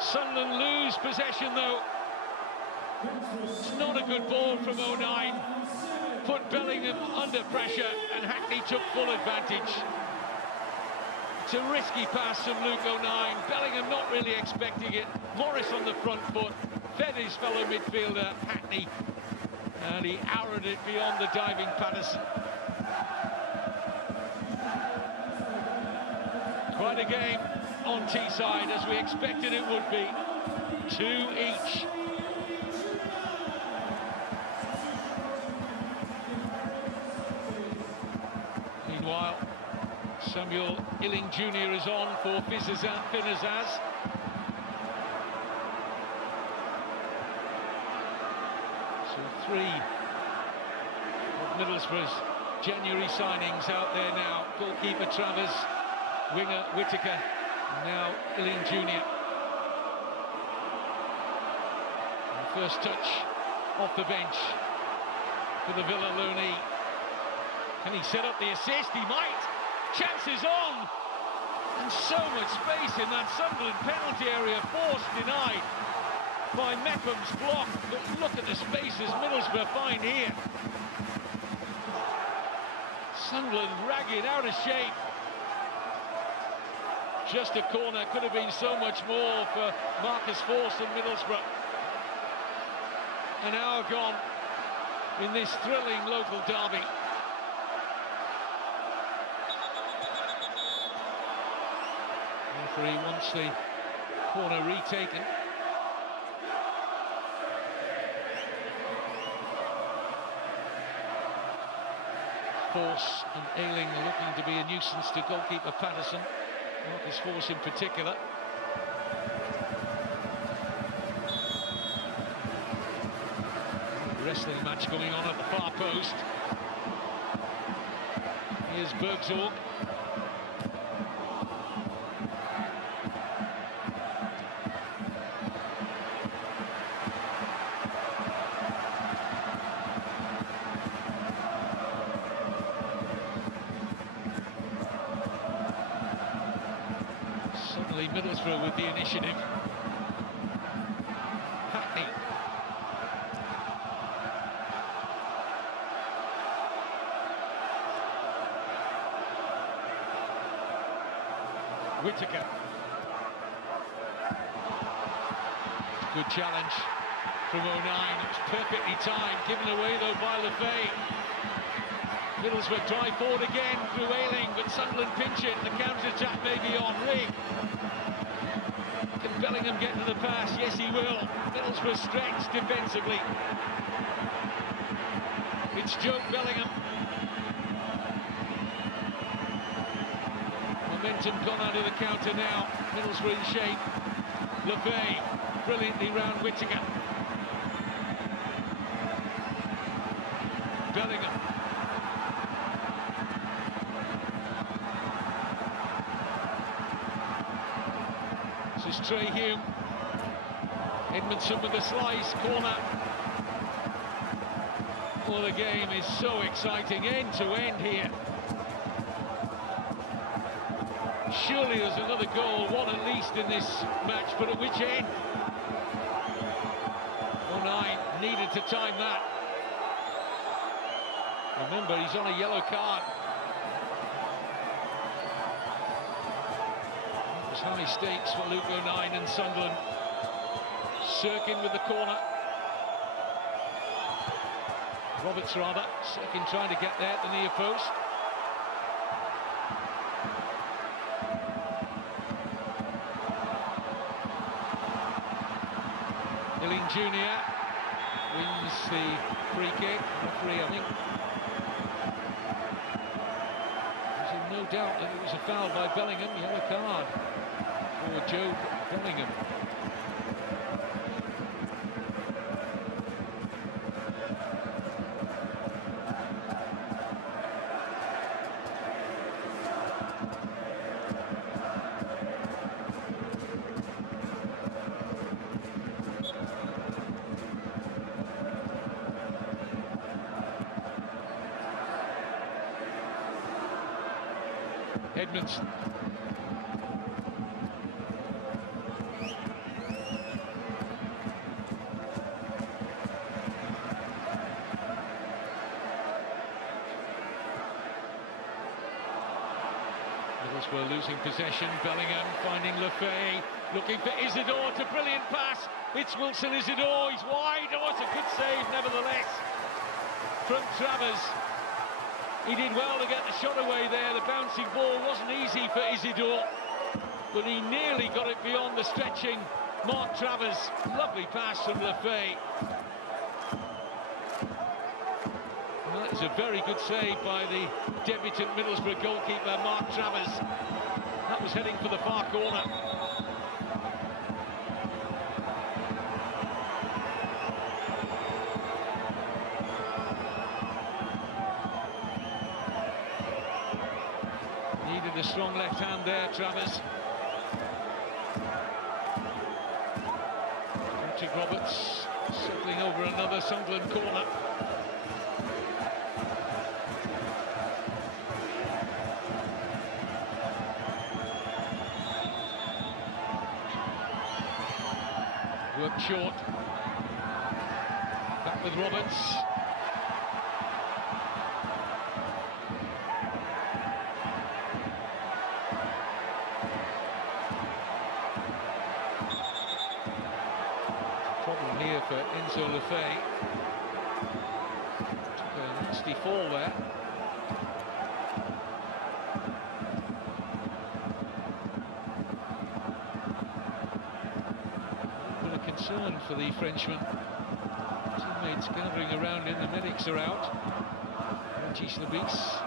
Sunderland lose possession though. It's not a good ball from 09. Put Bellingham under pressure and Hackney took full advantage. It's a risky pass from Luke 09. Bellingham not really expecting it. Morris on the front foot, fed his fellow midfielder Hackney, and he arrowed it beyond the diving Patterson. Quite a game. on Teesside, as we expected it would be. 2 each. Meanwhile, Samuel Illing Jr. is on for Finnazaz. So 3 of Middlesbrough's January signings out there now. Goalkeeper Travers, winger Whittaker, and now Illing Jr. And first touch off the bench for the Villa loanee. Can he set up the assist? He might. Chances on. And so much space in that Sunderland penalty area, forced denied by Meckham's block. But look at the spaces Middlesbrough find here. Sunderland ragged, out of shape. Just a corner, could have been so much more for Marcus Forss and Middlesbrough. An hour gone in this thrilling local derby. Referee wants the corner retaken. Forss and Ayling looking to be a nuisance to goalkeeper Patterson. Marcus Forss in particular. Wrestling match going on at the far post. Here's Bergzorg. Suddenly Middlesbrough with the initiative. Hackney. Whittaker. Good challenge from 09. It was perfectly timed, given away though by Lefay. Middlesbrough try forward again through Ayling, but Sunderland pinch it, and the counter-attack may be on. Rigg. Can Bellingham get to the pass? Yes, he will. Middlesbrough stretched defensively. It's Joe Bellingham. Momentum gone out of the counter now. Middlesbrough in shape. Lefay brilliantly round Whittaker. Bellingham. This is Trey Hume. Edmondson with the slice, corner. Well, the game is so exciting, end to end here. Surely there's another goal, one at least in this match, but at which end? 09 needed to time that. Remember, he's on a yellow card. It was high stakes for Luke 09 and Sunderland. Sirkin with the corner. Roberts rather. Sirkin trying to get there at the near post. Illing Jr. wins the free kick. Referee, I think, was in no doubt that it was a foul by Bellingham. Yellow card for Joe Bellingham. Edmondson. Middlesbrough losing possession. Bellingham finding Lefay, looking for Isidore, to brilliant pass. It's Wilson Isidore, he's wide. Oh, it's a good save nevertheless from Travers. He did well to get the shot away there. The bouncing ball wasn't easy for Isidore. but he nearly got it beyond the stretching Mark Travers. Lovely pass from Lefay. Well, it's a very good save by the debutant Middlesbrough goalkeeper Mark Travers. That was heading for the far corner. Needed a strong left hand there, Travers. Patrick Roberts circling over another Sunderland corner. Worked short. Back with Roberts. Problem here for Enzo Lefay. Took a nasty fall there. Concern for the Frenchman. Teammates gathering around him, the medics are out. Reggie Slabis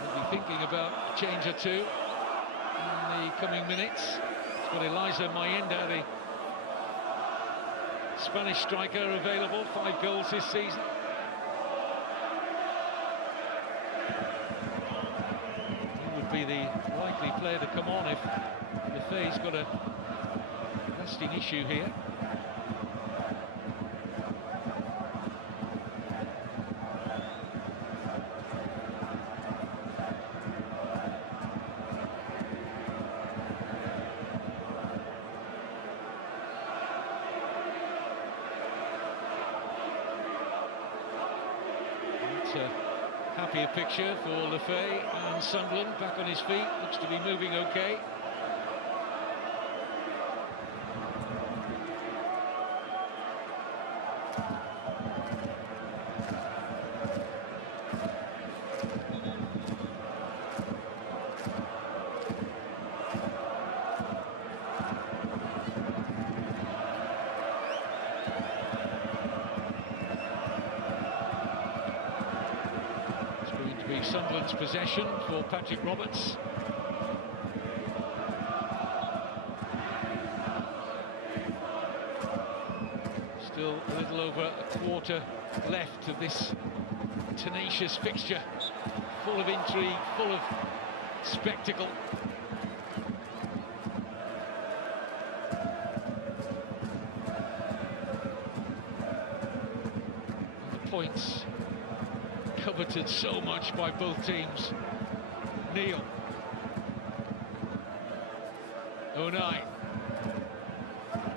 will be thinking about a change or two in the coming minutes. He's got Eliza Mayenda, the Spanish striker, available. 5 goals this season. He would be the likely player to come on if Lefay's got a lasting issue here. It's a happier picture for Lefay, and Sunderland back on his feet, looks to be moving okay. Sunderland's possession for Patrick Roberts. Still a little over a quarter left of this tenacious fixture, full of intrigue, full of spectacle. And the points coveted so much by both teams. Neil. Onai.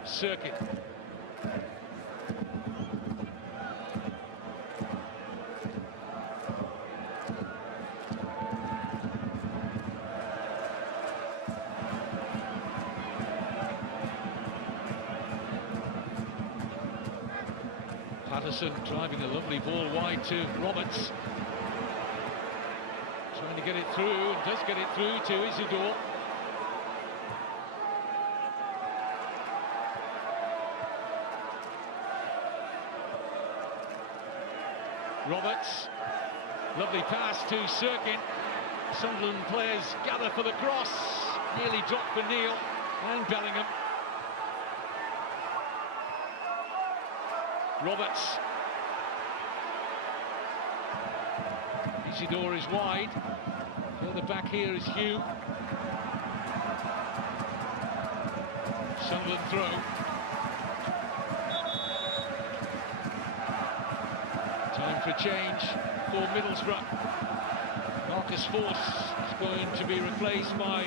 Circuit. Patterson driving a lovely ball wide to Roberts. Trying to get it through, and does get it through to Isidore. Roberts. Lovely pass to Sirkin. Sunderland players gather for the cross. Nearly dropped for Neil and Bellingham. Roberts. Isidore is wide. Further back here is Hugh. Sunderland throw. Time for change for Middlesbrough. Marcus Force is going to be replaced by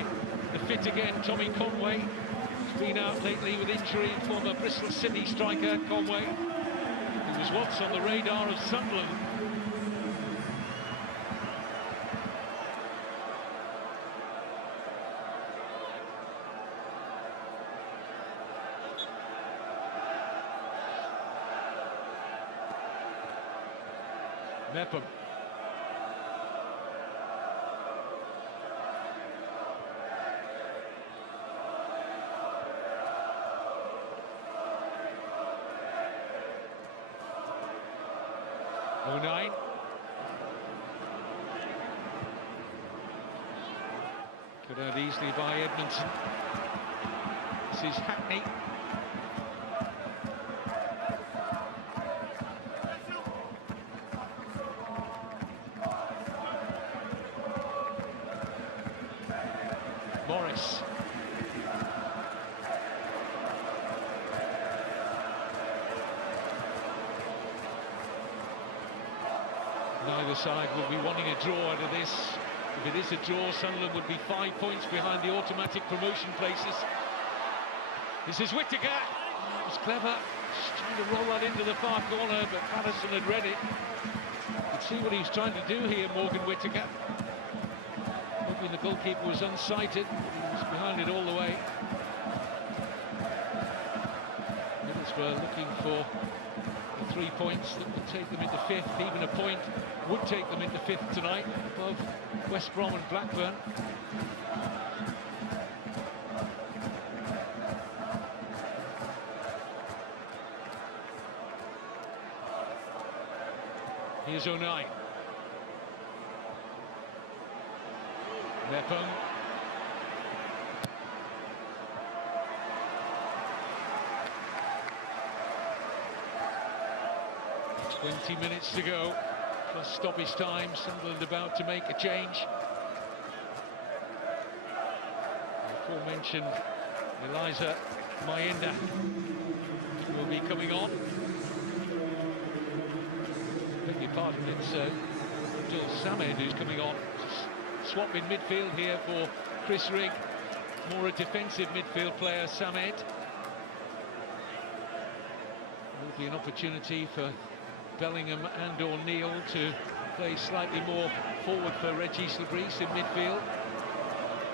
the fit again Tommy Conway. He's been out lately with injury. Former Bristol City striker Conway, who was once on the radar of Sunderland. Mepham. 09. Cut out easily by Edmondson. This is Hackney. Morris. Neither side will be wanting a draw out of this. If it is a draw, Sunderland would be 5 points behind the automatic promotion places. This is Whittaker. That was clever. Just trying to roll that into the far corner, but Patterson had read it. You could see what he was trying to do here, Morgan Whittaker. Hoping the goalkeeper was unsighted. He was behind it all the way. Middlesbrough looking for the 3 points that would take them into fifth. Even a point would take them into fifth tonight, above West Brom and Blackburn. Here's 09. Mepham. "20 minutes to go, plus stoppage time. Sunderland about to make a change. The aforementioned Eliza Mayenda will be coming on. Beg your pardon, it's Abdul Samed who's coming on. Swap in midfield here for Chris Rigg. More a defensive midfield player, Samed. Will be an opportunity for Bellingham and or Neil to play slightly more forward for Reggie Slabreeze in midfield.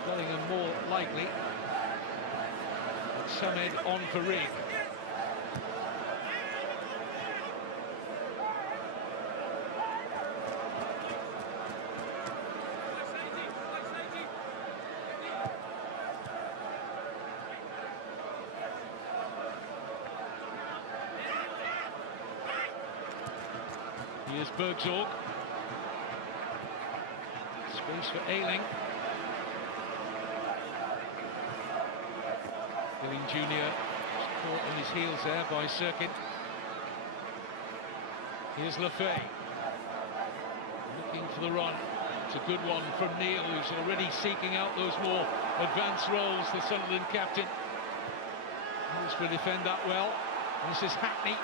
Bellingham more likely. Samed on for Rigg. Here's Bergzorg. Space for Ayling. Ayling Jr. caught on his heels there by Cirkin. Here's Lefay. Looking for the run. It's a good one from Neil, who's already seeking out those more advanced roles, the Sunderland captain. Middlesbrough defend that well. This is Hackney.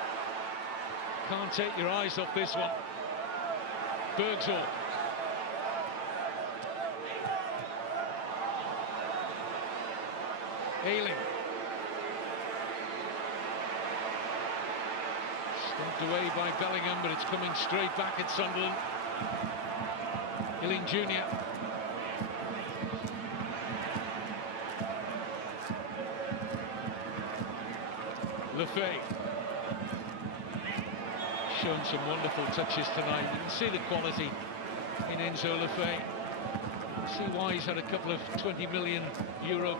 Can't take your eyes off this one. Bergzorg. Ayling. Stopped away by Bellingham, but it's coming straight back at Sunderland. Ayling Jr. Lefay. Shown some wonderful touches tonight. You can see the quality in Enzo Lefay. See why he's had a couple of €20 million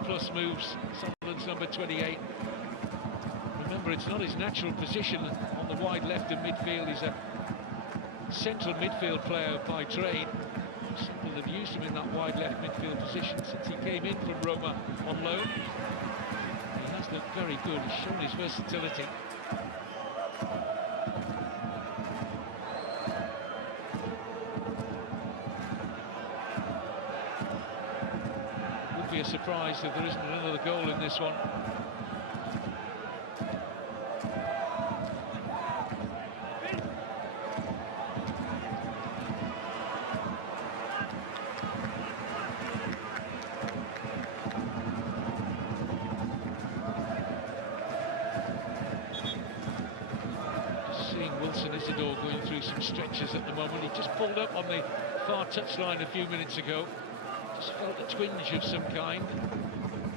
plus moves. Sunderland's number 28. Remember, it's not his natural position on the wide left of midfield. He's a central midfield player by trade. Sunderland have used him in that wide left midfield position since he came in from Roma on loan. He has looked very good. He's shown his versatility. Be a surprise if there isn't another goal in this one. Just seeing Wilson Isidore going through some stretches at the moment. He just pulled up on the far touchline a few minutes ago. Just felt a twinge of some kind.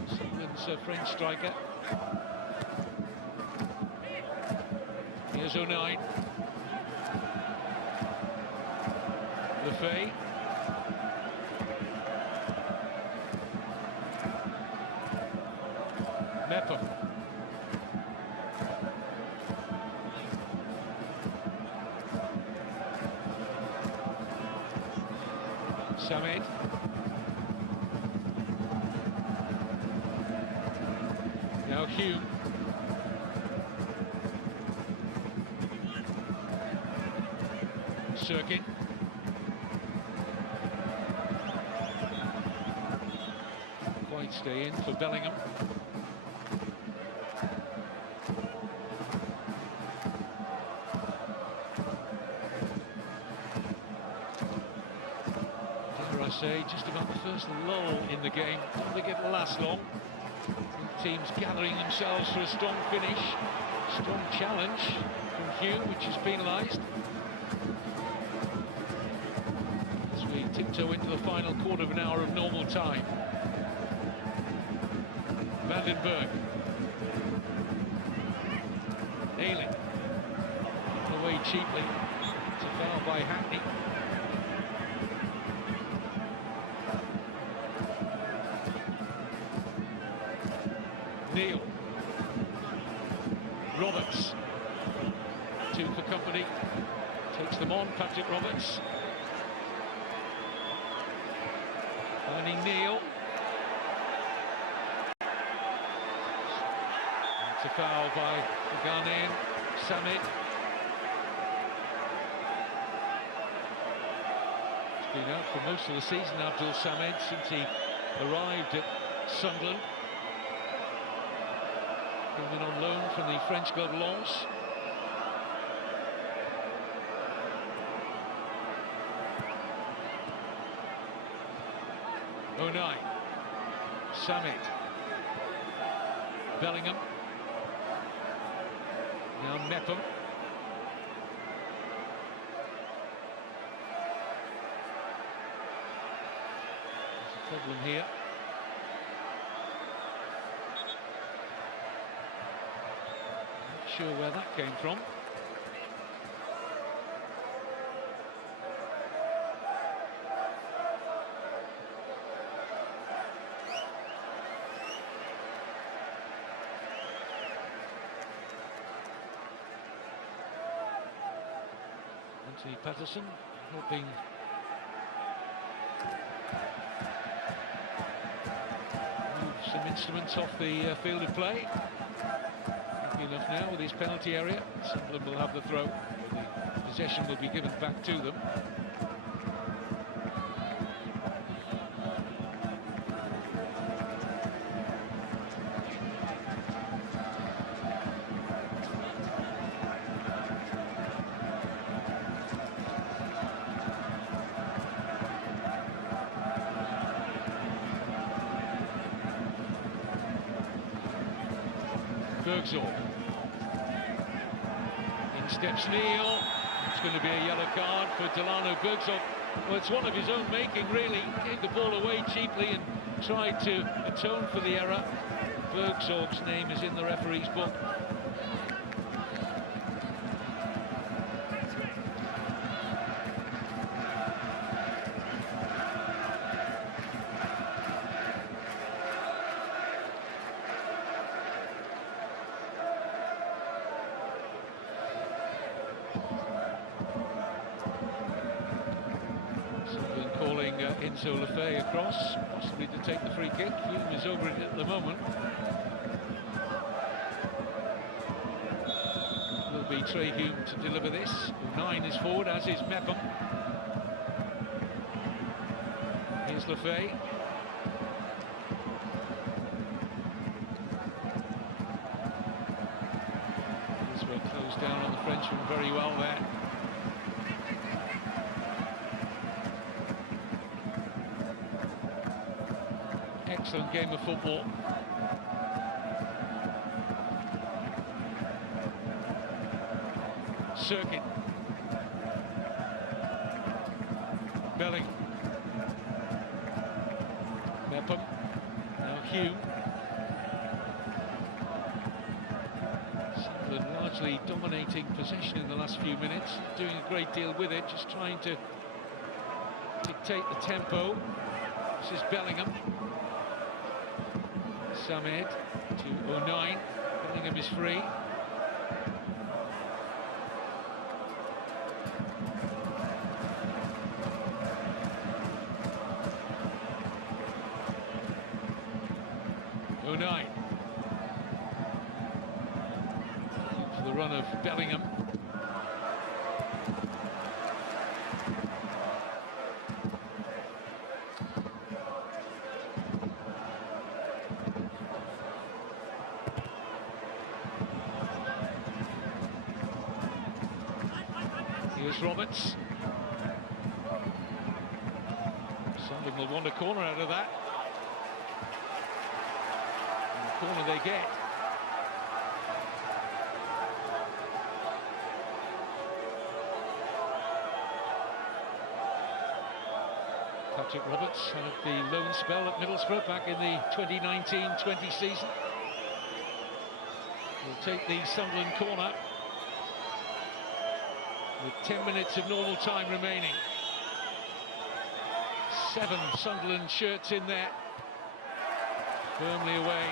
Sunderland's French striker. Here's 09. Lefay. Mepham. Samed. Now Hume. Circuit. Quite stay in for Bellingham. Dare I say, just about the first lull in the game. Don't think it'll last long. Teams gathering themselves for a strong finish. Strong challenge from Hume, which is penalised. As we tiptoe into the final quarter of an hour of normal time. Vandenberg. Ayling. Away cheaply. It's a foul by Hackney. Neil. Roberts. Two for company. Takes them on, Patrick Roberts. Finding Neil. It's a foul by the Ghanaian, Samed. He's been out for most of the season, Abdul Samed, since he arrived at Sunderland. Coming on loan from the French club Lens. O'Neill. Samed. Bellingham. Now Mepham. There's a problem here. Not sure where that came from. Anthony Patterson helping move some instruments off the field of play. Happy enough now with his penalty area. Sunderland will have the throw. The possession will be given back to them. Bergzorg. In steps Neil. It's going to be a yellow card for Delano Bergzorg. Well, it's one of his own making, really. Gave the ball away cheaply and tried to atone for the error. Bergzorg's name is in the referee's book. Calling Enzo Lefebvre across, possibly to take the free kick. Hume is over it at the moment. Will be Trey Hume to deliver this. 9 is forward, as is Mepham. Here's Lefebvre. Israel closed down on the Frenchman very well there. Excellent game of football. Circuit. Bellingham. Mepham. Now Hume. Sunderland largely dominating possession in the last few minutes, doing a great deal with it, just trying to dictate the tempo. This is Bellingham. Samed to O'Neill. Bellingham is free. O'Neill. For the run of Bellingham. Here's Roberts. Sunderland will want a corner out of that. And the corner they get. Patrick Roberts had the loan spell at Middlesbrough back in the 2019-20 season. Will take the Sunderland corner with 10 minutes of normal time remaining. 7 Sunderland shirts in there, firmly away.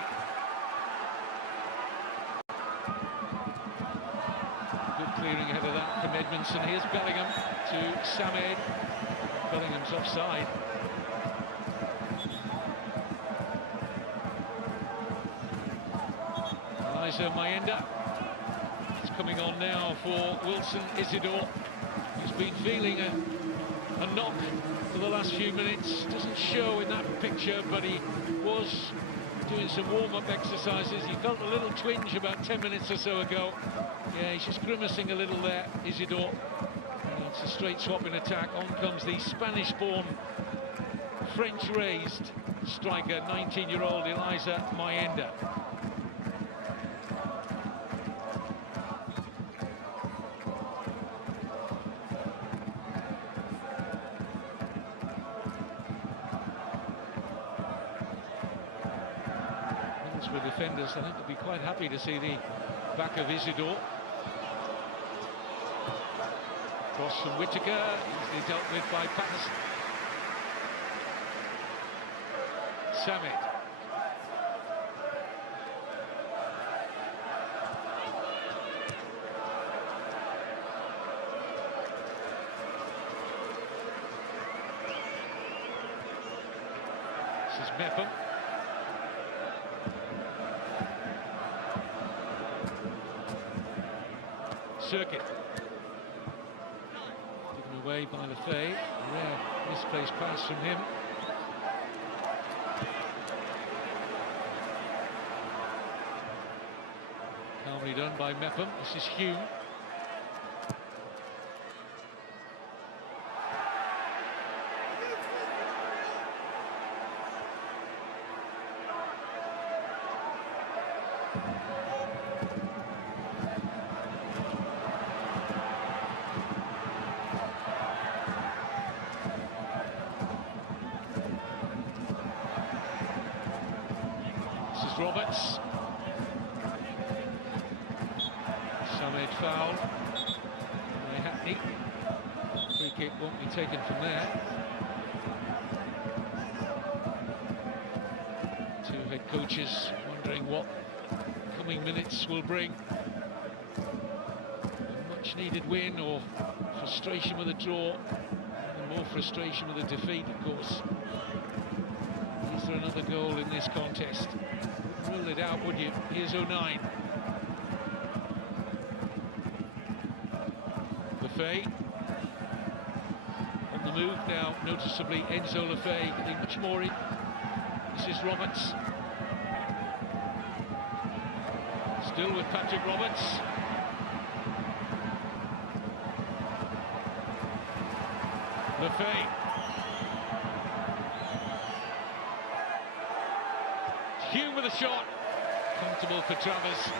Good clearing ahead of that from Edmondson. Here's Bellingham to Samed. Bellingham's offside. Eliza Mayenda. It's coming on now for Wilson Isidore, who's been feeling a knock for the last few minutes. Doesn't show in that picture, but he was doing some warm-up exercises. He felt a little twinge about 10 minutes or so ago. Yeah, he's just grimacing a little there, Isidore. And it's a straight swap in attack. On comes the Spanish-born, French-raised striker, 19-year-old Eliza Mayenda. For defenders, I think they'll be quite happy to see the back of Isidore. Cross from Whittaker, easily dealt with by Patterson. Samet. This is Mepham. Circuit. Taken away by Lefebvre. Rare misplaced pass from him. Calmly done by Mepham. This is Hume. Roberts. Samed foul. Very happy. Free kick won't be taken from there. Two head coaches wondering what coming minutes will bring. A much needed win or frustration with a draw. And more frustration with a defeat, of course. Is there another goal in this contest? Rule it out, would you? Here's O'Neill. Lefebvre on the move now, noticeably Enzo Lefebvre getting much more in. This is Roberts. Still with Patrick Roberts. Lefebvre. Hume with a shot, comfortable for Travers.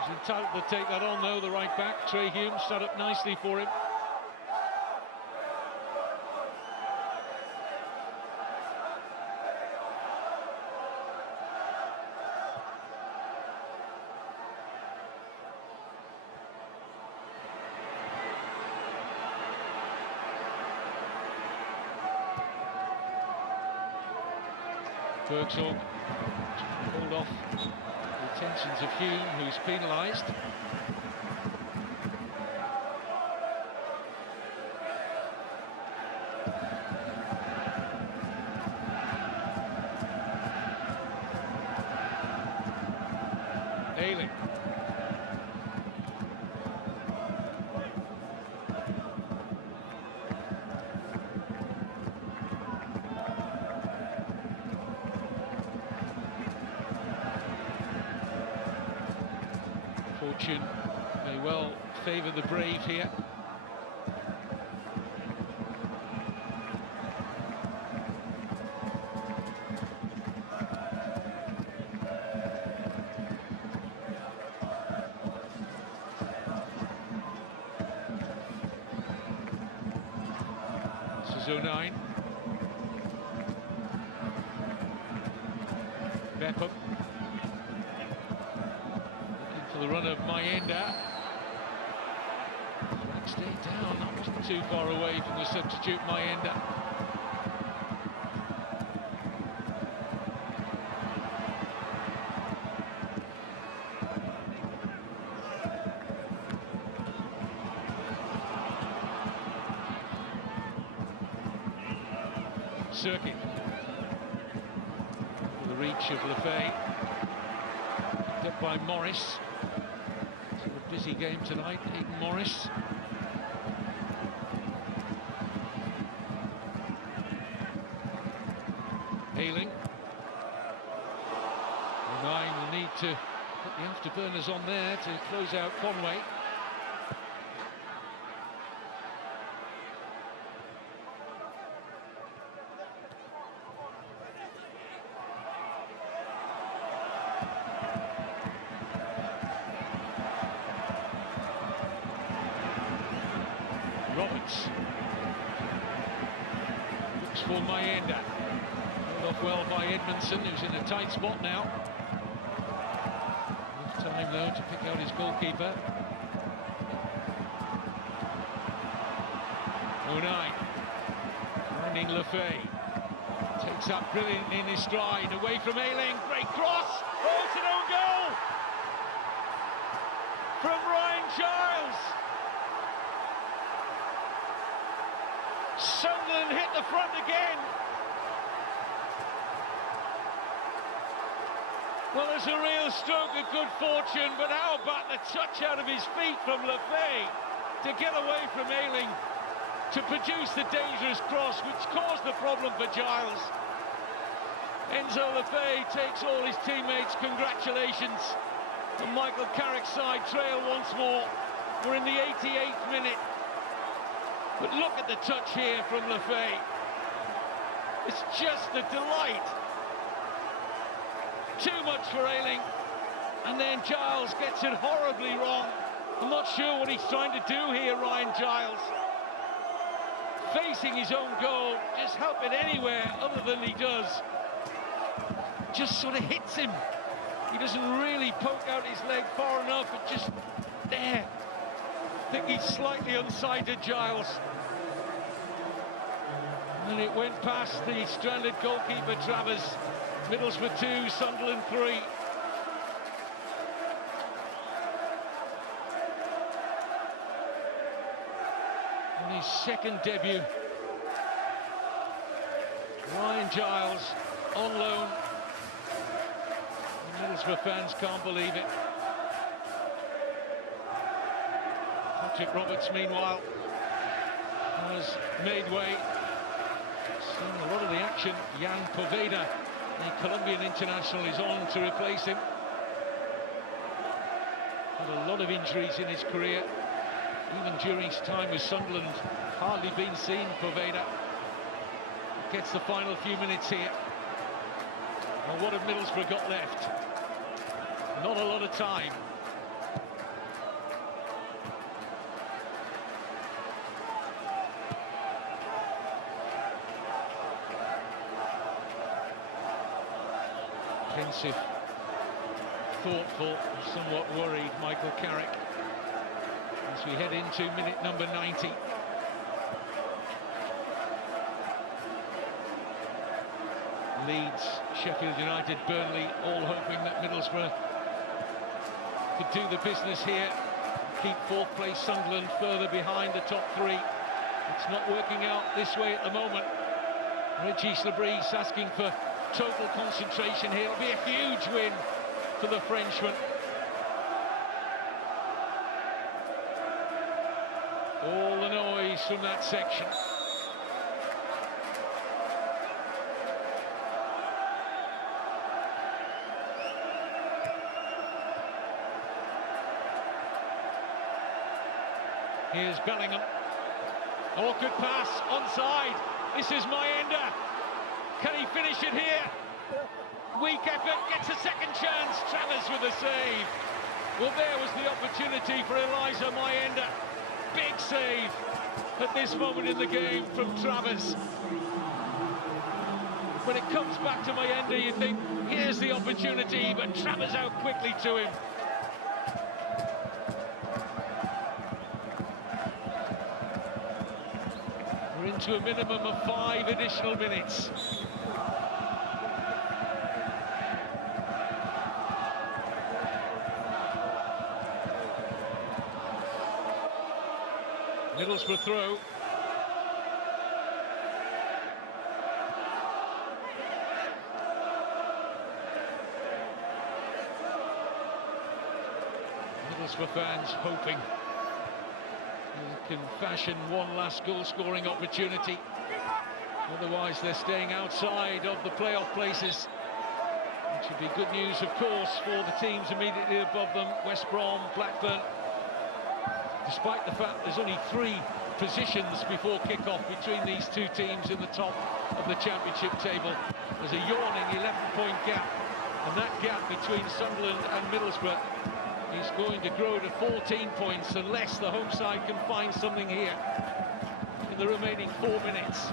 He's entitled to take that on though, the right back. Trey Hume set up nicely for him. Bergsorg called off the attentions of Hume, who's penalised. fortune may well favour the brave here. This is 09. Beckham. Looking for the run of Mayenda. Matchday down, that wasn't too far away from the substitute Mayenda. Circuit. The reach of Lefay. Picked up by Morris. It's a busy game tonight, Aidan Morris. Ayling. The 9 will need to put the afterburners on there to close out Conway. Roberts looks for Mayenda. Pulled off well by Edmondson, who's in a tight spot now. Enough time though to pick out his goalkeeper. 09 finding Lefay. Takes that brilliantly in his stride, away from Ayling. Great cross. Oh, it's an own goal from Ryan Giles. Sunderland hit the front again. Well, there's a real stroke of good fortune, but how about the touch out of his feet from Lefay to get away from Ayling to produce the dangerous cross which caused the problem for Giles. Enzo Lefay takes all his teammates' congratulations. And Michael Carrick's side trail once more. We're in the 88th minute. But look at the touch here from Lefay. It's just a delight. Too much for Ayling. And then Giles gets it horribly wrong. I'm not sure what he's trying to do here, Ryan Giles. Facing his own goal, just help it anywhere other than he does. Just sort of hits him. He doesn't really poke out his leg far enough, but just there. I think he's slightly unsighted, Giles. And it went past the stranded goalkeeper, Travers. Middlesbrough 2, Sunderland 3. On his second debut, Ryan Giles on loan. The Middlesbrough fans can't believe it. Patrick Roberts, meanwhile, has made way. Seeing a lot of the action. Jan Poveda, the Colombian international, is on to replace him. Had a lot of injuries in his career. Even during his time with Sunderland, hardly been seen, Poveda. Gets the final few minutes here. Well, what have Middlesbrough got left? Not a lot of time. Pensive, thoughtful, somewhat worried, Michael Carrick, as we head into minute number 90. Leeds, Sheffield United, Burnley, all hoping that Middlesbrough could do the business here, keep fourth place Sunderland further behind the top three. It's not working out this way at the moment. Regis Lebris asking for total concentration here. It'll be a huge win for the Frenchman. All the noise from that section. Here's Bellingham. Oh, good pass, onside. This is Mayenda. Can he finish it here? Weak effort, gets a second chance. Travers with a save. Well, there was the opportunity for Eliza Mayenda. Big save at this moment in the game from Travers. When it comes back to Mayenda, you think, here's the opportunity, but Travers out quickly to him. We're into a minimum of 5 additional minutes. Middlesbrough throw. Middlesbrough fans hoping they can fashion one last goal-scoring opportunity. Otherwise, they're staying outside of the playoff places, which would be good news, of course, for the teams immediately above them: West Brom, Blackburn. Despite the fact there's only 3 positions before kick-off between these two teams in the top of the championship table, there's a yawning 11-point gap, and that gap between Sunderland and Middlesbrough is going to grow to 14 points unless the home side can find something here in the remaining 4 minutes.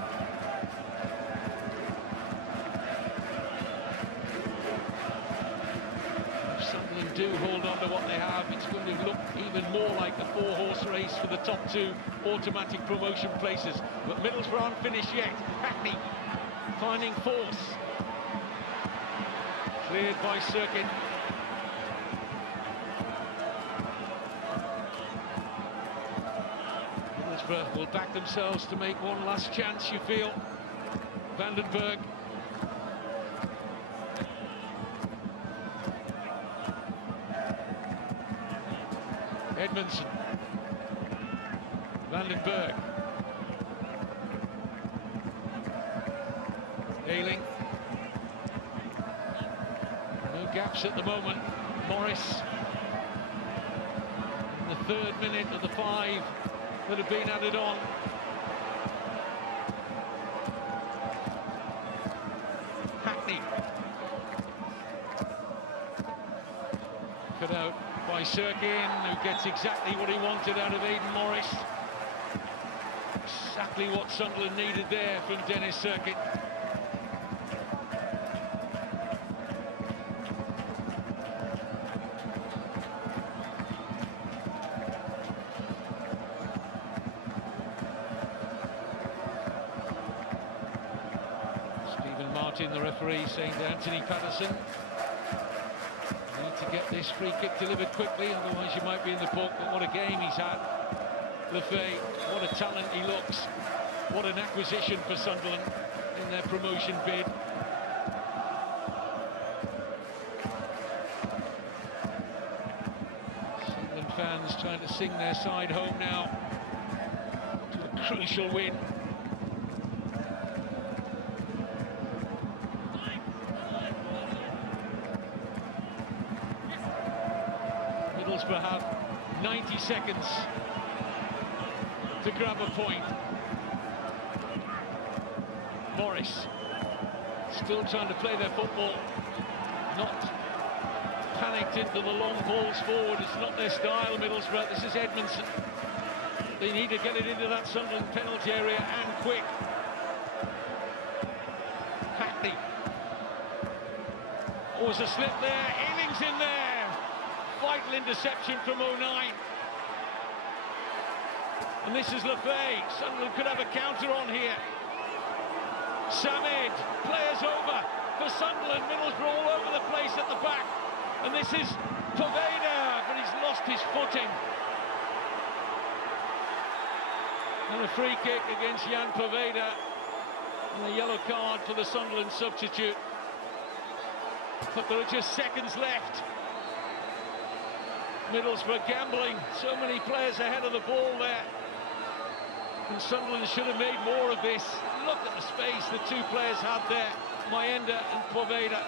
Sunderland do hold on to what they have, it's going to look even more like a 4-horse race for the top 2 automatic promotion places. But Middlesbrough aren't finished yet. Hackney finding force. Cleared by Cirkin. Middlesbrough will back themselves to make one last chance, you feel. Vandenberg. Edmondson, Vandenberg, Ayling, no gaps at the moment. Morris, in the 3rd minute of the 5 that have been added on. Hackney, cut out by Cirkin, who gets exactly what he wanted out of Aidan Morris. Exactly what Sunderland needed there from Dennis Cirkin. Stephen Martin, the referee, saying to Anthony Patterson, to get this free kick delivered quickly, otherwise you might be in the book. But what a game he's had, Lefay. What a talent he looks. What an acquisition for Sunderland in their promotion bid. Sunderland fans trying to sing their side home now to a crucial win. Middlesbrough have 90 seconds to grab a point. Morris still trying to play their football, not panicked into the long balls forward. It's not their style, Middlesbrough. This is Edmondson. They need to get it into that Sunderland penalty area, and quick. Hackney. Oh, there's a slip there. Ayling's in there. Vital interception from 09. And this is Lefay. Sunderland could have a counter on here. Samed, players over for Sunderland. Middlesbrough all over the place at the back. And this is Poveda, but he's lost his footing. And a free kick against Jan Poveda. And a yellow card for the Sunderland substitute. But there are just seconds left. Middlesbrough gambling, so many players ahead of the ball there. And Sunderland should have made more of this. Look at the space the 2 players had there, Mayenda and Poveda.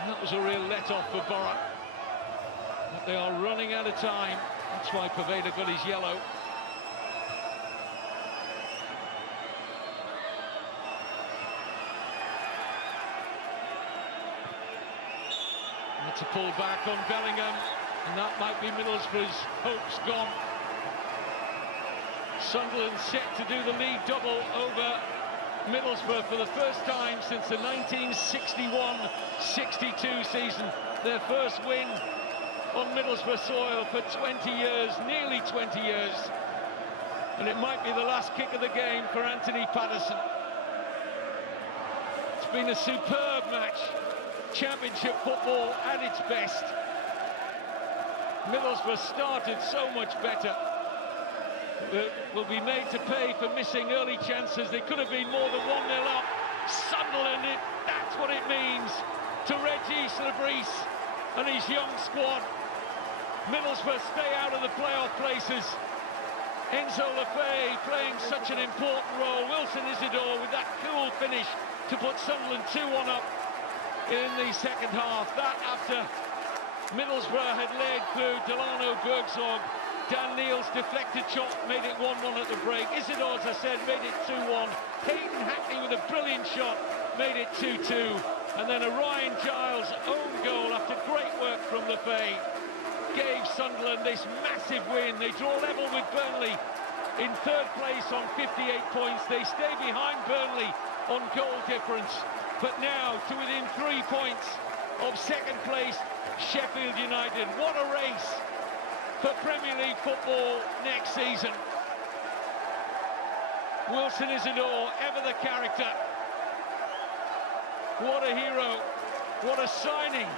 And that was a real let-off for Borough. But they are running out of time. That's why Paveda got his yellow. That's a pull back on Bellingham, and that might be Middlesbrough's hopes gone. Sunderland set to do the league double over Middlesbrough for the first time since the 1961-62 season. Their first win on Middlesbrough soil for 20 years, nearly 20 years. And it might be the last kick of the game for Anthony Patterson. It's been a superb match. Championship football at its best. Middlesbrough started so much better. Will be made to pay for missing early chances. They could have been more than 1-0 up. Sunderland, that's what it means to Reggie Celebrese and his young squad. Middlesbrough stay out of the playoff places. Enzo Lefebvre playing such an important role. Wilson Isidore with that cool finish to put Sunderland 2-1 up in the second half. That after Middlesbrough had led through Delano Bergzorg. Dan Neal's deflected shot made it 1-1 at the break. Isidore, as I said, made it 2-1. Hayden Hackney with a brilliant shot made it 2-2. And then a Ryan Giles own goal after great work from Lefebvre gave Sunderland this massive win. They draw level with Burnley in third place on 58 points. They stay behind Burnley on goal difference, but now to within 3 points of second place Sheffield United. What a race for Premier League football next season. Wilson Isidore, ever the character. What a hero, what a signing